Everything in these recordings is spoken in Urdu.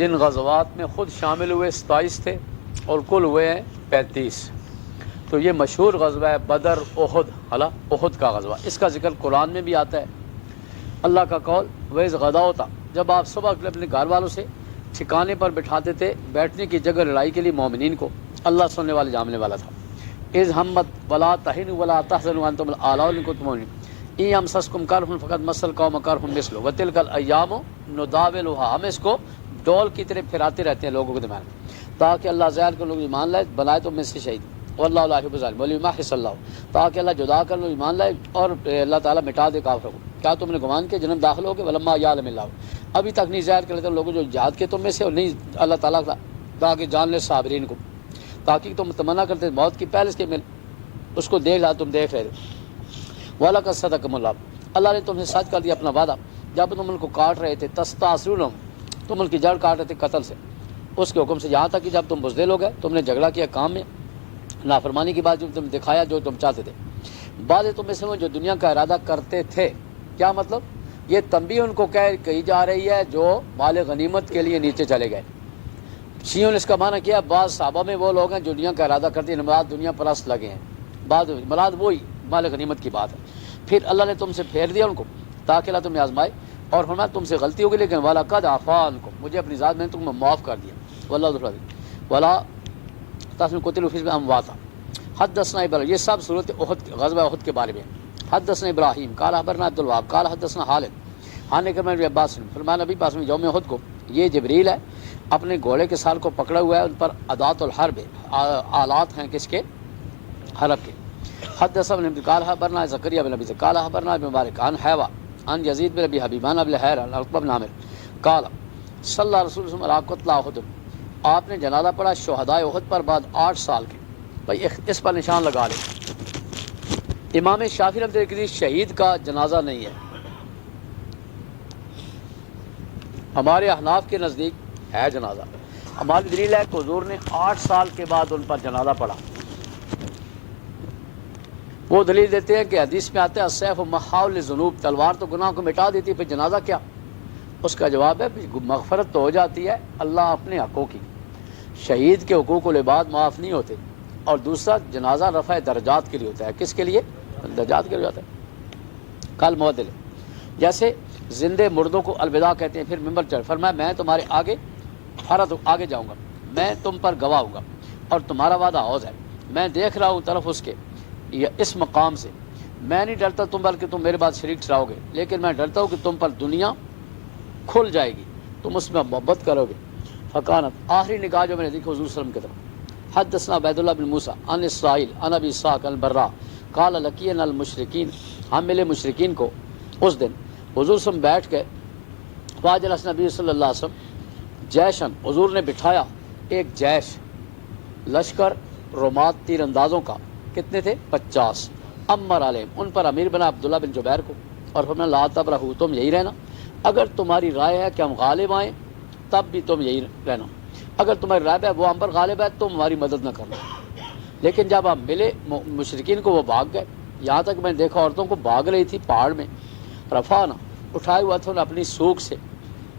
جن غزوات میں خود شامل ہوئے 27 تھے اور کل ہوئے ہیں 35۔ تو یہ مشہور غزوہ ہے بدر احد، احد کا غزوہ، اس کا ذکر قرآن میں بھی آتا ہے۔ اللہ کا قول وَإِذْ غَدَوْتَ، جب آپ صبح اپنے گھر والوں سے ٹھکانے پر بٹھاتے تھے بیٹھنے کی جگہ لڑائی کے لیے مومنین کو، اللہ سننے والے جاننے والا تھا۔ اِذْ ہمت وَلَا تَهِنُوا وَلَا تَحْزَنُوا وَأَنْتُمُ الْأَعْلَوْنَ إِن كُنتُم مُؤْمِنِينَ إِن يَمْسَسْكُمْ قَرْحٌ فَقَدْ مَسَّ الْقَوْمَ قَرْحٌ مِثْلُهُ وَتِلْكَ الْأَيَّامُ نُدَاوِلُهَا، ہم اس کو ڈول کی طرح پھراتے رہتے ہیں لوگوں کے دماغ میں، تاکہ اللہ ظاہر کر لوگ ایمان لائے، بنائے تو میں سے شہید، واللہ لا يحب الظالمین وَلِيُمَحِّصَ اللَّهُ، تاکہ اللہ جدا کر لو ایمان لائے اور اللہ تعالیٰ مٹا دے کافروں کو۔ کیا تم نے گمان کیا جنم داخل ہو گئے؟ وَلَمَّا يَعْلَمِ اللَّهُ، ابھی تک نہیں ظاہر کر لیتے لوگوں جو جہاد کے تم میں سے اور نہیں اللہ تعالیٰ کا، تاکہ جان لے صابرین کو، تاکہ تم تمنا کرتے موت کی پہلے اس کے مل، اس کو دیکھ رہا تم دیکھ رہے وَلَقَدْ صَدَقَكُمُ اللَّهُ، اللہ نے تمہیں سچ کر دیا اپنا وعدہ جب تم ان کو کاٹ رہے تھے، تستأصلونہم، تم ان کی جڑ کاٹ رہے تھے قتل سے، اس کے حکم سے، یہاں تک کہ جب تم بزدل ہو گئے، تم نے جھگڑا کیا کام میں، نافرمانی کی بات جو تم دکھایا جو تم چاہتے تھے۔ بعض تم میں سے وہ جو دنیا کا ارادہ کرتے تھے، کیا مطلب؟ یہ تنبیہ ان کو کہی جا رہی ہے جو مال غنیمت کے لیے نیچے چلے گئے۔ شیعوں نے اس کا معنی کیا بعض صحابہ میں وہ لوگ ہیں جو دنیا کا ارادہ کرتے ہیں، مراد دنیا پرست لگے ہیں، بعد مراد وہی مال غنیمت کی بات ہے۔ پھر اللہ نے تم سے پھیر دیا ان کو تاکہ اللہ تمہیں آزمائے، اور فرمایا تم سے غلطی ہوگی لیکن وَلَقَدْ عَفَا عَنْکُم، مجھے اپنی ذات میں تم کو معاف کر دیا، واللہ ذو الفضل وَلَا تَحْزَنُوا قُتِلُوا فِي سَبِيلِ اللَّهِ أَمْوَاتًا۔ حدثنا ابراہیم، یہ سب صورت احد غزوہ احد کے بارے میں۔ حدثنا ابراہیم قال اخبرنا عبد الوهاب قال حدثنا خالد عن اکرمہ بن عباس، فرمایا نبی پاس میں یوم احد کو، یہ جبریل ہے اپنے گھوڑے کے سال کو پکڑا ہوا ہے، ان پر ادات الحرب، آلات ہیں کس کے؟ حرب کے۔ حدثنا ابن قال اخبرنا زکریا بن ابی زکریا قال اخبرنا ابن مبارک عن حیوہ عن یزید بن ابی حبیبان ابن حیر عن عقبہ بن عامر قال صلی اللہ رسول اللہ علیہ قتل احد، آپ نے جنازہ پڑھا شہدائے احد پر بعد 8 سال کے۔ بھائی اس پر نشان لگا لیں، امام شافعی رحمۃ اللہ علیہ شہید کا جنازہ نہیں ہے، ہمارے احناف کے نزدیک ہے جنازہ۔ ہماری دلیل ہے کہ حضور نے 8 سال کے بعد ان پر جنازہ پڑھا۔ وہ دلیل دیتے ہیں کہ حدیث میں آتا ہے السیف محاء للذنوب، تلوار تو گناہ کو مٹا دیتی ہے، پھر جنازہ کیا؟ اس کا جواب ہے مغفرت تو ہو جاتی ہے اللہ اپنے حقوں کی، شہید کے حقوق العباد معاف نہیں ہوتے، اور دوسرا جنازہ رفع درجات کے لیے ہوتا ہے، کس کے لیے؟ درجات کے لیے ہوتا ہے۔ کل معدل جیسے زندے مردوں کو الوداع کہتے ہیں، پھر ممبر چڑھ فرمایا میں تمہارے آگے فرض آگے جاؤں گا، میں تم پر گواہ ہوں گا، اور تمہارا وعدہ حوض ہے، میں دیکھ رہا ہوں طرف اس کے، اس مقام سے میں نہیں ڈرتا تم بلکہ تم میرے بعد شریک ٹھہراؤ گے، لیکن میں ڈرتا ہوں کہ تم پر دنیا کھل جائے گی، تم اس میں محبت کرو گے۔ فکانت، آخری نگاہ جو میں نے دیکھی حضور صلی اللہ علیہ وسلم کی طرف۔ حدثنا عبید اللہ بن موسیٰ عن اسرائیل عن ابی اسحاق البراء قال لقینا المشرکین، ہم ملے مشرکین کو اس دن، حضور صلی اللہ علیہ وسلم بیٹھ گئے، فاجلس نبی صلی اللہ علیہ وسلم جیشن، حضور نے بٹھایا ایک جیش، لشکر رمات تیر اندازوں کا، کتنے تھے؟ 50۔ امر علیہم، ان پر امیر بنا عبداللہ بن جبیر کو، اور فرمایا لا تبرحوا، تم یہی رہنا، اگر تمہاری رائے ہے کہ ہم غالب آئیں تب بھی تم یہی رہنا، اگر تمہاری رائے ہے وہ ہم پر غالب ہے تم ہماری مدد نہ کرنا۔ لیکن جب ہم ملے مشرکین کو وہ بھاگ گئے، یہاں تک میں نے دیکھا عورتوں کو بھاگ رہی تھی پہاڑ میں، رفعنا، اٹھائے ہوا تھا اپنی سوک سے،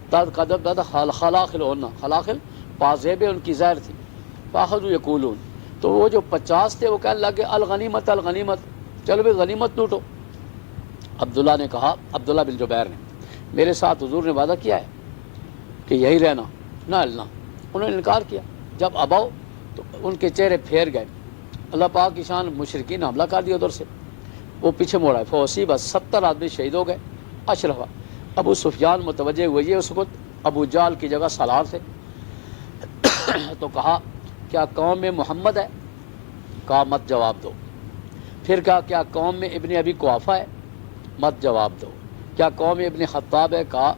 تد قدم داد خلاخل ہونا، خلاخل پازیبیں ان کی زہر تھی، فاخذوا یقولون، تو وہ جو 50 تھے وہ کہنے لگے الغنیمت الغنیمت، چلو بھی غنیمت لوٹو۔ عبداللہ نے کہا، عبداللہ بن جبیر نے، میرے ساتھ حضور نے وعدہ کیا ہے کہ یہی رہنا نہ ہلنا، انہوں نے انکار کیا، جب اباؤ تو ان کے چہرے پھیر گئے، اللہ پاک کی شان، مشرکین نے حملہ کر دیا ادھر سے، وہ پیچھے موڑا ہے، فوسی بس 70 آدمی شہید ہو گئے۔ اشرفا، ابو سفیان متوجہ ہوئے، یہ اس وقت ابو جال کی جگہ سالار تھے، تو کہا کیا قوم میں محمد ہے؟ کہا مت جواب دو۔ پھر کہا کیا قوم میں ابن ابی قحافہ ہے؟ مت جواب دو۔ کیا قوم میں ابن خطاب ہے؟ کہا۔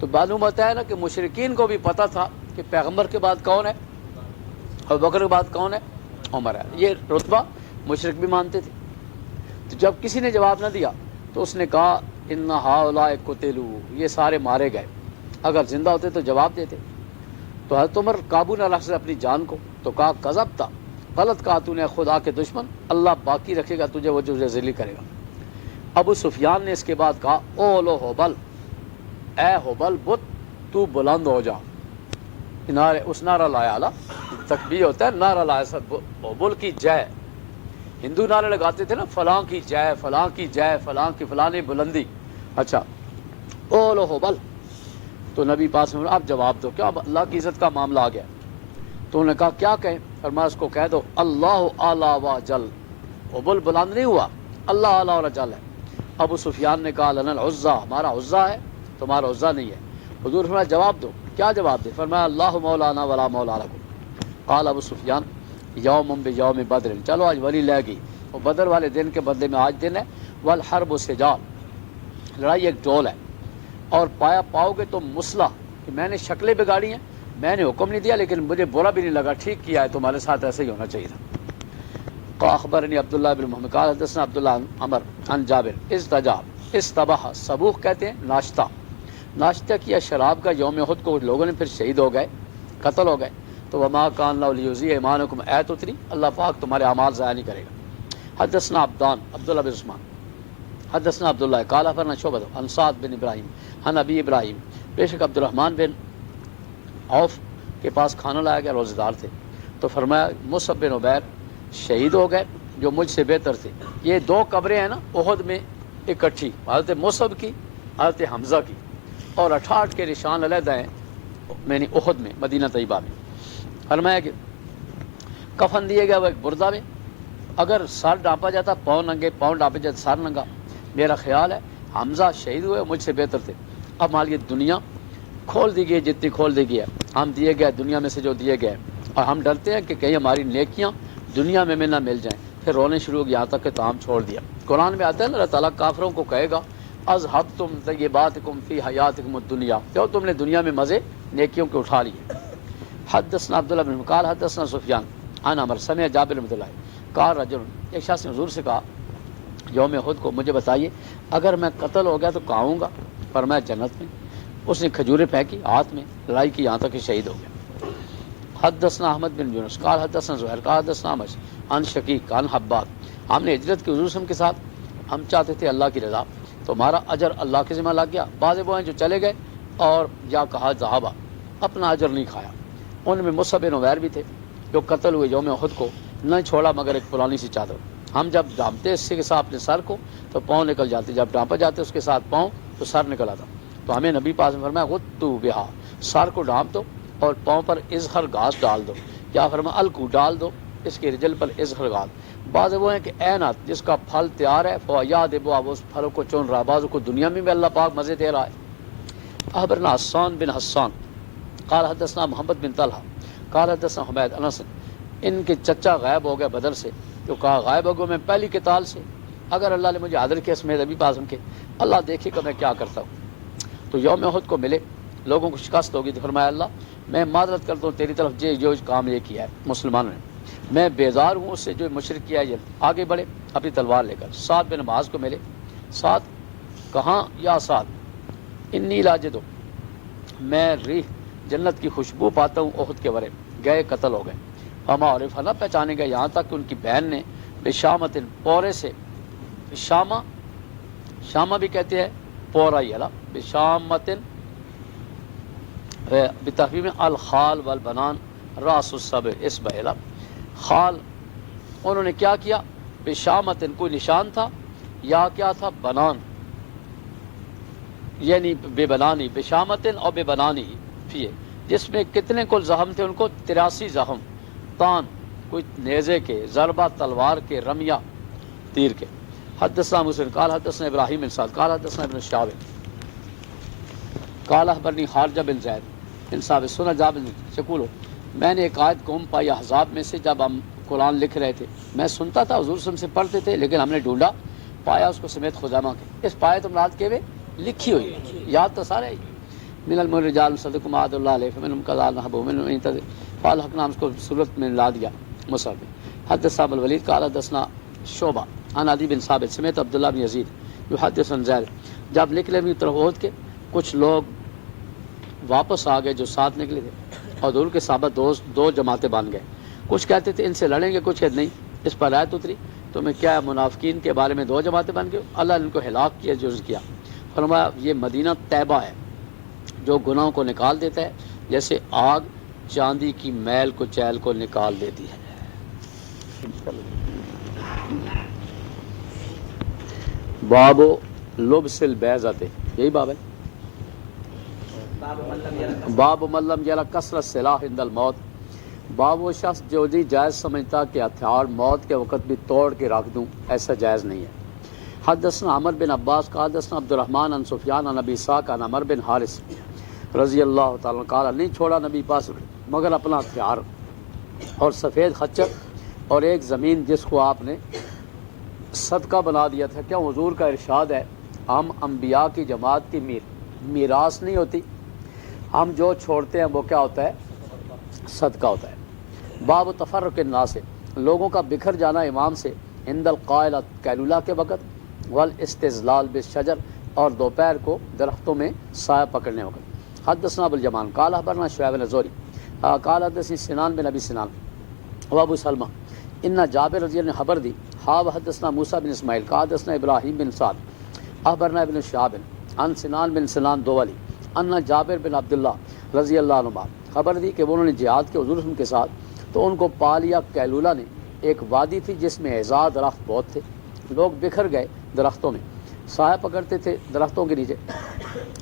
تو معلوم ہوتا ہے نا کہ مشرکین کو بھی پتہ تھا کہ پیغمبر کے بعد کون ہے، اور بکر کے بعد کون ہے؟ عمر ہے، یہ رتبہ مشرک بھی مانتے تھے۔ تو جب کسی نے جواب نہ دیا تو اس نے کہا ان ہؤلاء قتلوا، یہ سارے مارے گئے، اگر زندہ ہوتے تو جواب دیتے۔ تو حضرت عمر قابو نہ رکھ سکے اپنی جان کو، تو کہا کذبت، غلط کہا تو نے، خدا کے دشمن، اللہ باقی رکھے گا تجھے، وہ جو ذلیل کرے گا۔ ابو سفیان نے اس کے بعد کہا او لو ہوبل، اے ہوبل بت تو بلند ہو جا، نعرے اس نعرہ لایا اعلیٰ تکبیر ہوتا ہے، نعرہ لایا بول کی جے، ہندو نعرے لگاتے تھے نا، فلاں کی جے، فلاں کی جے، فلاں کی فلانی بلندی. اچھا اولو ہبل، تو نبی پاس میں آپ جواب دو، کیا اللہ کی عزت کا معاملہ آ گیا. تو انہوں نے کہا کیا کہیں؟ فرمایا اس کو کہہ دو اللہ اعلیٰ و جل، ہبل بلند نہیں ہوا، اللہ اعلیٰ و جل ہے. ابو سفیان نے کہا لنا العزا، ہمارا عزا ہے تمہارا عزا نہیں ہے. حضور فرمایا جواب دو، کیا جواب دے؟ فرمایا اللہ مولانا ولا مولا لکم. قال ابو سفیان یوم بیوم بدر، چلو آج ولی لے گئی، وہ بدر والے دن کے بدلے میں آج دن ہے. والحرب سجال، لڑائی ایک ڈول ہے، اور پاؤ گے تو مسلح، کہ میں نے شکلیں بگاڑی ہیں، میں نے حکم نہیں دیا لیکن مجھے برا بھی نہیں لگا، ٹھیک کیا ہے، تمہارے ساتھ ایسا ہی ہونا چاہیے تھا. اخبرنی عبداللہ بن محمد قال حدثنا عبداللہ عمر عن جابر استباح، صبوح کہتے ہیں ناشتہ، ناشتہ کیا شراب کا یوم احد کو. لوگوں نے پھر شہید ہو گئے، قتل ہو گئے. تو وما کان اللہ لیضیع ایمانکم، ایت اتری اللہ پاک تمہارے اعمال ضائع نہیں کرے گا. حدثنا عبدان عبداللہ بن عثمان حدثنا عبداللہ قال اخبرنا شعبہ عن سعد بن ابراہیم عن ابی ابراہیم، بے شک عبد الرحمن بن عوف کے پاس کھانا لایا گیا، روزے دار تھے. تو فرمایا مصعب بن عبیر شہید ہو گئے جو مجھ سے بہتر تھے. یہ دو قبریں ہیں نا احد میں اکٹھی، حضرت مصعب کی، حضرت حمزہ کی، اور 68 کے نشان علیحدہ ہیں میں نے احد میں مدینہ طیبہ میں. فرمایا کہ کفن دیے گیا وہ ایک بردہ میں، اگر سر ڈانپا جاتا پاؤں ننگے، پاؤں ڈانپے جاتا سر ننگا. میرا خیال ہے حمزہ شہید ہوئے مجھ سے بہتر تھے. اب مان لیے دنیا کھول دی گئی جتنی کھول دی گئی ہے، ہم دیے گئے دنیا میں سے جو دیے گئے، اور ہم ڈرتے ہیں کہ کہیں ہماری نیکیاں دنیا میں نہ مل جائیں. پھر رونے شروع ہو گیا یہاں تک کہ تام چھوڑ دیا. قرآن میں آتا ہے اللہ تعالیٰ کافروں کو کہے گا اذھبتم طیباتکم فی حیاتکم الدنیا، جو تم نے دنیا میں مزے نیکیوں کے اٹھا لیے. حدثنا عبداللہ بن قال حدثنا سفیان عن عمر سمع جابر بن عبداللہ قال رجل، ایک شخص نے حضور سے کہا یوم احد کو مجھے بتائیے اگر میں قتل ہو گیا تو کہاں ہوں گا؟ فرمایا جنت میں. اس نے کھجوریں پھینکی ہاتھ میں، لڑائی کی یہاں تک کہ شہید ہو گیا. حدثنا احمد بن یونس قال حدثنا زہیر قال حدثنا عمش عن شقیق عن حباب، ہم نے ہجرت کی حضور کے ساتھ، ہم چاہتے تھے اللہ کی رضا، تو ہمارا اجر اللہ کے ذمہ لگ گیا. بعض وہ ہیں جو چلے گئے اور یا کہا ذہابہ، اپنا اجر نہیں کھایا. ان میں مصعب بن عمیر بھی تھے جو قتل ہوئے یوم احد کو، نہ چھوڑا مگر ایک پرانی سی چادر. ہم جب ڈانپتے اس کے ساتھ اپنے سر کو تو پاؤں نکل جاتے، جب ڈانپا جاتے اس کے ساتھ پاؤں تو سر نکل آتا. تو ہمیں نبی پاس نے فرمایا غتو بہا، سر کو ڈانپ دو اور پاؤں پر ازہر گھاس ڈال دو، یا فرمایا الکو ڈال دو اس کے رجل پر ازہر گھاس. بعض وہ ہیں کہ اینات جس کا پھل تیار ہے فوایاد بوا، وہ اس پھلوں کو چن رہا ہے، بعضوں کو دنیا میں بھی اللہ پاک مزے دے رہا ہے. اخبرنا حسان بن حسان قال حدثنا محمد بن طلحہ قال حدثنا حمید انس، ان کے چچا غائب ہو گئے بدر سے، جو کہا غائب ہو گئے میں پہلی قتال سے، اگر اللہ نے مجھے حاضر کیا سمیت ابی پاسم کے، اللہ دیکھے کہ میں کیا کرتا ہوں. تو یوم احد کو ملے، لوگوں کو شکست ہوگی، تو فرمایا اللہ میں معذرت کرتا ہوں تیری طرف جو کام یہ کیا ہے مسلمانوں نے، میں بیزار ہوں اس سے جو مشرک کیا ہے. آگے بڑھے اپنی تلوار لے کر. سعد بن معاذ کو ملے. سعد کہاں یا سعد انی لاجدو، میں ریح جنت کی خوشبو پاتا ہوں احد کے ورے. گئے قتل ہو گئے. ہما عرف نہ پہچانے گئے یہاں تک کہ ان کی بہن نے بشامت پورے سے، شامہ شامہ بھی کہتے ہیں پورا ہی اللہ، بشامت بتحفیف میں الخال والبنان راس الصبر اس بہلا. خال انہوں نے کیا کیا؟ بشامت کوئی نشان تھا یا کیا تھا؟ بنان، یعنی بے بنانی، بشامت اور بے بنانی فیے، جس میں کتنے کل زخم تھے ان کو؟ 83 زخم، تان کوئی نیزے کے، ضربہ تلوار کے، رمیہ تیر کے. حدثنا مسلم قال حدثنا ابراہیم بن سعد قال حدثنا ابن شہاب قال اخبرنی خارجہ بن زید بن ثابت سنا جابر بن شکول، میں نے ایک آیت قوم پائی احزاب میں سے جب ہم قرآن لکھ رہے تھے، میں سنتا تھا حضور صلی اللہ علیہ وسلم سے پڑھتے تھے، لیکن ہم نے ڈھونڈا پایا اس کو سمیت خزامہ کے. اس پائے تو مراد کے ہوئے لکھی ہوئی ہے، یاد تو سارے من الرجال صدق ما عهد اللہ علیہ فمنهم قضى نحبه ومنهم ينتظر فالحقنا، اس کو صورت میں لا دیا مصحف میں. حدثنا ابو الولید قال حدثنا شعبہ عن عدی بن ثابت سمیت عبداللہ بن یزید یحدث عن زید، جب نکلے بھی طرف احد کے کچھ لوگ واپس آ گئے جو ساتھ نکلے تھے، اور حضور کے صحابہ دو جماعتیں بن گئے. کچھ کہتے تھے ان سے لڑیں گے، کچھ نہیں. اس پر آیت اتری تو میں کیا منافقین کے بارے میں 2 جماعتیں بن گئے، اللہ نے ان کو ہلاک کیا جز کیا. فرمایا یہ مدینہ طیبہ ہے جو گناہوں کو نکال دیتا ہے، جیسے آگ چاندی کی میل کو چیل کو نکال دیتی ہے۔ باب لبس البیضۃ، یہی باب ہے۔ باب من لم یرى کثرت السلاح عند الموت، باب وہ شخص جو نہیں جائز سمجھتا کہ ہتھیار موت کے وقت بھی توڑ کے رکھ دوں، ایسا جائز نہیں ہے۔ حدثنا عمر بن عباس قال حدثنا عبد الرحمن عن سفیان عن ابی اسحاق عن عمر بن حارث رضی اللہ تعالیٰ عنہ قال، نہیں چھوڑا نبی پاس مگر اپنا ہتھیار اور سفید خچر اور ایک زمین جس کو آپ نے صدقہ بنا دیا تھا۔ کیا حضور کا ارشاد ہے ہم انبیاء کی جماعت کی میراث نہیں ہوتی، ہم جو چھوڑتے ہیں وہ کیا ہوتا ہے؟ صدقہ ہوتا ہے۔ باب تفرق الناس، لوگوں کا بکھر جانا امام سے عند القائلۃ قیلولہ کے وقت، والاستظلال بالشجر اور دوپہر کو درختوں میں سایہ پکڑنے وقت۔ حدثنا ابو الجمان قال اخبرنا شعیب بن زوری قال حدثني سنان بن ابی سنان وابو سلمہ ان جابر رضی اللہ عنہ خبر دی حدثنا موسیٰ بن اسماعیل قال حدثنا ابراہیم بن سعد اخبرنا ابن شہاب عن سنان بن سنان دولی ان جابر بن عبداللہ رضی اللہ عنہ خبر دی کہ انہوں نے جہاد کے حضور کے ساتھ تو ان کو پا لیا قیلولہ نے، ایک وادی تھی جس میں اعزاز درخت بہت تھے، لوگ بکھر گئے درختوں میں، سایہ پکڑتے تھے درختوں کے نیچے۔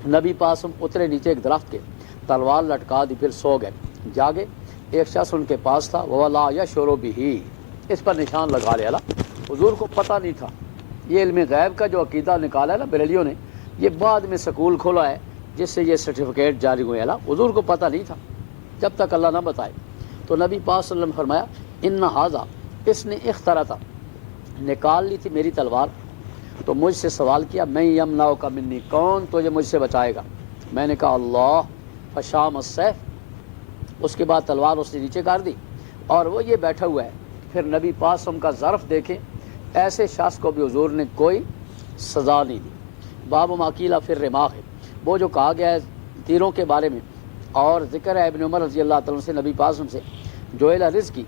نبی پاسم اترے نیچے ایک درخت کے، تلوار لٹکا دی، پھر سو گئے۔ جاگے ایک شخص ان کے پاس تھا، وہ لا یشعر بہ، اس پر نشان لگا لیا، حضور کو پتہ نہیں تھا۔ یہ علم غیب کا جو عقیدہ نکالا ہے نا بریلیوں نے، یہ بعد میں سکول کھولا ہے جس سے یہ سرٹیفکیٹ جاری ہوئے، حضور کو پتہ نہیں تھا جب تک اللہ نہ بتائے۔ تو نبی پاک صلی اللہ علیہ وسلم نے فرمایا ان ھذا، اس نے اخترتا نکال لی تھی میری تلوار، تو مجھ سے سوال کیا میں یمنعک منی، کون تجھے مجھ سے بچائے گا؟ میں نے کہا اللہ، فشام السیف، اس کے بعد تلوار اس نے نیچے کر دی اور وہ یہ بیٹھا ہوا ہے۔ پھر نبی پاک صلی اللہ علیہ وسلم کا ظرف دیکھیں، ایسے شخص کو بھی حضور نے کوئی سزا نہیں دی۔ باب ما قیل فی الرماح، وہ جو کہا گیا ہے تیروں کے بارے میں، اور ذکر ہے ابن عمر رضی اللہ تعالیٰ عنہ سے نبی پاک صلی اللہ علیہ وسلم سے، جوئل رزقی،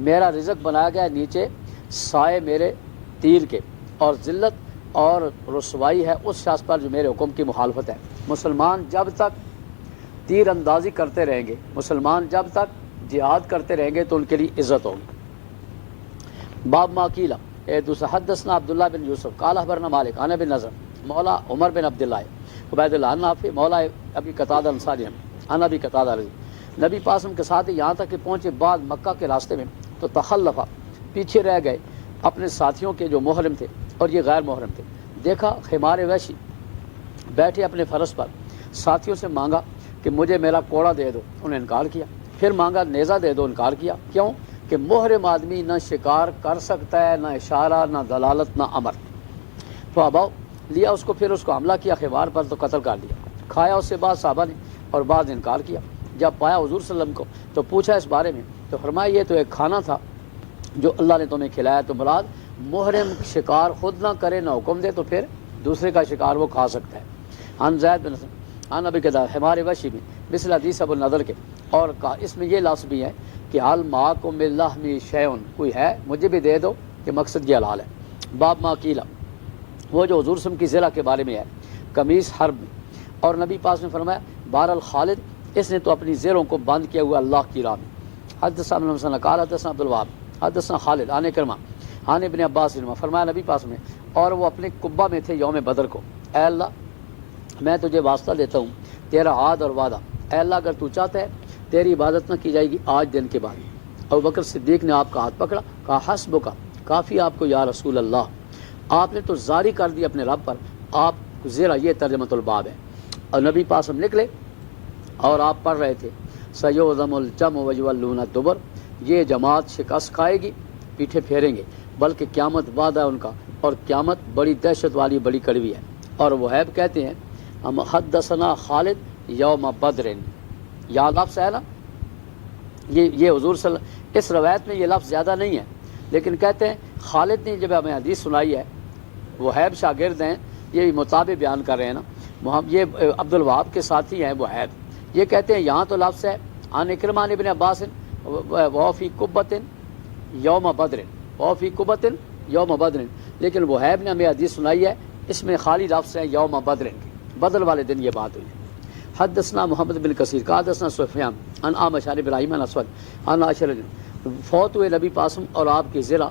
میرا رزق بنایا گیا ہے نیچے سائے میرے تیر کے، اور ذلت اور رسوائی ہے اس شخص پر جو میرے حکم کی مخالفت ہے۔ مسلمان جب تک تیر اندازی کرتے رہیں گے، مسلمان جب تک جہاد کرتے رہیں گے تو ان کے لیے عزت ہوگی۔ باب ما قیل، دوسرا حدثنا عبداللہ بن یوسف قال اخبرنا مالک عن ابن نضر مولا عمر بن عبداللہ عبید اللہ عن نافع مولا ابی قتادہ انصاری عن ابی قتادہ رضی، نبی پاسم کے ساتھ یہاں تک کہ پہنچے بعد مکہ کے راستے میں تو تخلفہ، پیچھے رہ گئے اپنے ساتھیوں کے جو محرم تھے اور یہ غیر محرم تھے۔ دیکھا خمار وحشی بیٹھے اپنے فرس پر، ساتھیوں سے مانگا کہ مجھے میرا کوڑا دے دو، انہیں انکار کیا۔ پھر مانگا نیزہ دے دو، انکار کیا۔ کیوں کہ محرم آدمی نہ شکار کر سکتا ہے، نہ اشارہ، نہ دلالت، نہ امر۔ تو اباؤ لیا اس کو، پھر اس کو حملہ کیا خمار پر تو قتل کر دیا۔ کھایا اس سے بعد صحابہ نے اور بعد انکار کیا۔ جب پایا حضور صلی اللہ علیہ وسلم کو تو پوچھا اس بارے میں، تو فرمایا یہ تو ایک کھانا تھا جو اللہ نے تمہیں کھلایا۔ تو مراد محرم شکار خود نہ کرے نہ حکم دے تو پھر دوسرے کا شکار وہ کھا سکتا ہے۔ عن زید بن عن ابی قتادہ حمار وحشی میں مثل حدیث ابو النضر کے، اور کہا اس میں یہ لفظ بھی ہے کہ حل معکم من اللحم شیء، کوئی ہے مجھے بھی دے دو، کہ مقصد یہ حلال ہے۔ باب ما قیل، وہ جو حضور صلی اللہ علیہ وسلم کی ذرا کے بارے میں ہے، قمیص حرب میں، اور نبی پاک نے فرمایا بہر الخالد، اس نے تو اپنی زیروں کو بند کیا ہوا اللہ کی راہ میں۔ حدثنا ابن مسلم قال حدثنا عبد الوهاب حدثنا خالد عن کرمہ عن ابن عباس فرمایا نبی پاس میں، اور وہ اپنے قبہ میں تھے یوم بدر کو، اے اللہ میں تجھے واسطہ دیتا ہوں تیرا عہد اور وعدہ، اے اللہ اگر تو چاہتا ہے تیری عبادت نہ کی جائے گی آج دن کے بعد۔ ابو بکر صدیق نے آپ کا ہاتھ پکڑا، کہا حسبک، کافی آپ کو یا رسول اللہ، آپ نے تو زاری کر دی اپنے رب پر، آپ زیرہ، یہ ترجمۃ الباب ہے۔ اور نبی پاس ہم نکلے اور آپ پڑھ رہے تھے سیہزم الجمع ویولون الدبر، یہ جماعت شکست کھائے گی، پیٹھے پھیریں گے، بلکہ قیامت وعدہ ہے ان کا، اور قیامت بڑی دہشت والی بڑی کڑوی ہے۔ اور وہیب کہتے ہیں ہم حدثنا خالد یوم بدر، یہاں لفظ ہے نا، یہ حضور صلی اللہ علیہ وسلم، اس روایت میں یہ لفظ زیادہ نہیں ہے، لیکن کہتے ہیں خالد نے جب ہمیں حدیث سنائی ہے، وہیب شاگرد ہیں، یہ مطابق بیان کر رہے ہیں نا، یہ عبد الوہاب کے ساتھی ہیں وہیب، یہ کہتے ہیں یہاں تو لفظ ہے عن اکرمہ ابن عباس وہو فی قبۃ یوم بدر، وہو فی قبۃ یوم بدر، لیکن وہیب نے ہمیں حدیث سنائی ہے اس میں خالی لفظ ہے یوم بدر، بدر والے دن یہ بات ہوئی ہے۔ حدثنا محمد بن کثیر قال حدثنا سفیان عن اعمش عن ابراہیم عن اسود عن عائشہ فوت ہوئے نبی پاسم اور آپ کی زرہ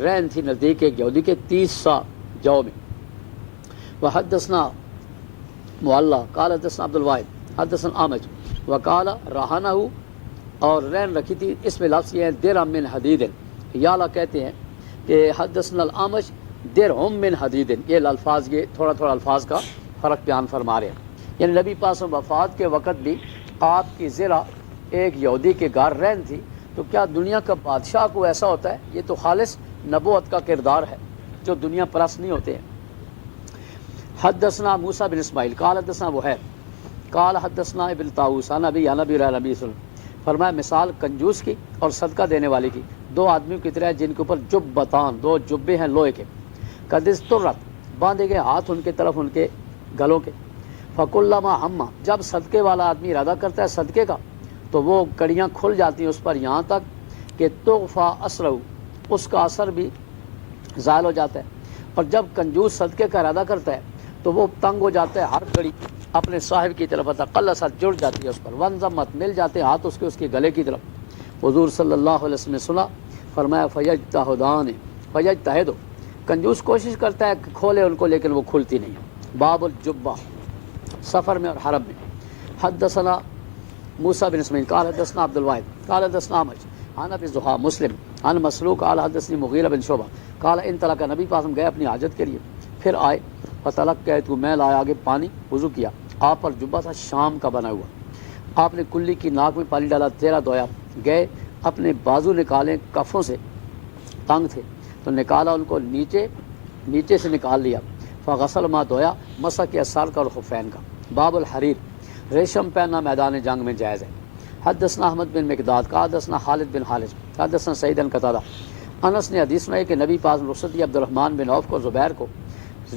رین تھی نزدیک ایک یہودی کے 30 سا جو میں. وحدثنا معلّہ قال حدثنا عبد الواحد حدثنا اعمش وقال رہانہ، اور رین رکھی تھی، اس میں لفظ یہ ہے درہم من حدید. یالا کہتے ہیں کہ حدثنا الاعمش درہم من حدید، یہ الفاظ، یہ تھوڑا تھوڑا الفاظ کا فرق بیان فرما رہے ہیں. یعنی نبی پاس وفات کے وقت بھی آپ کی زرہ ایک یہودی کے گھر رہن تھی، تو کیا دنیا کا بادشاہ کو ایسا ہوتا ہے؟ یہ تو خالص نبوت کا کردار ہے جو دنیا پرست نہیں ہوتے ہیں. حدثنا موسیٰ بن اسماعیل قال حدثنا وہیب قال حدثنا ابن طاووس عن ابی عن ابی ہریرہ نبی صلی اللہ علیہ وسلم، فرمایا مثال کنجوس کی اور صدقہ دینے والے کی دو آدمیوں کی طرح ہے جن کے اوپر جبتان، دو جبے ہیں لوہے کے، قد استرت، باندھے گئے ہاتھ ان کے طرف ان کے گلوں کے. فکلما ہما، جب صدقے والا آدمی ارادہ کرتا ہے صدقے کا تو وہ کڑیاں کھل جاتی ہیں اس پر یہاں تک کہ تغفا اثرہ، اس کا اثر بھی زائل ہو جاتا ہے. اور جب کنجوس صدقے کا ارادہ کرتا ہے تو وہ تنگ ہو جاتا ہے، ہر کڑی اپنے صاحب کی طرف قلصت جڑ جاتی ہے اس پر، ونزمت مل جاتے ہیں ہاتھ اس کے گلے کی طرف. حضور صلی اللہ علیہ وسلم نے سنا، فرمایا فیجتہدان، فیجتہد، کنجوس کوشش کرتا ہے کہ کھولے ان کو لیکن وہ کھلتی نہیں. باب الجبہ، سفر میں اور حرم میں. حدثنا موسیٰ بن اسماعیل قال حدثنا عبد الواحد قال حدثنا اعمش عن ابی الزہا مسلم عن مسروق قال حدثنی مغیرہ بن شعبہ قال انطلق، نبی پاس گئے اپنی حاجت کے لیے، پھر آئے، فتلقیت، میں لایا آگے پانی، وضو کیا. آپ پر جبہ تھا شام کا بنا ہوا، آپ نے کلی کی ناک میں پانی ڈالا، تیرا دھویا، گئے اپنے بازو نکالے، کفوں سے تنگ تھے تو نکالا ان کو، نیچے سے نکال لیا. فغسل ما، دھویا، مسح کیا سر کا اور خفین کا. باب الحریر، ریشم پہننا میدان جنگ میں جائز ہے. حدثنا احمد بن مقداد قال حدثنا خالد بن خالد حدثنا سعید بن قتادہ. انس نے حدیث میں کہ نبی پاک رخصت دی عبد الرحمن بن عوف کو، زبیر کو،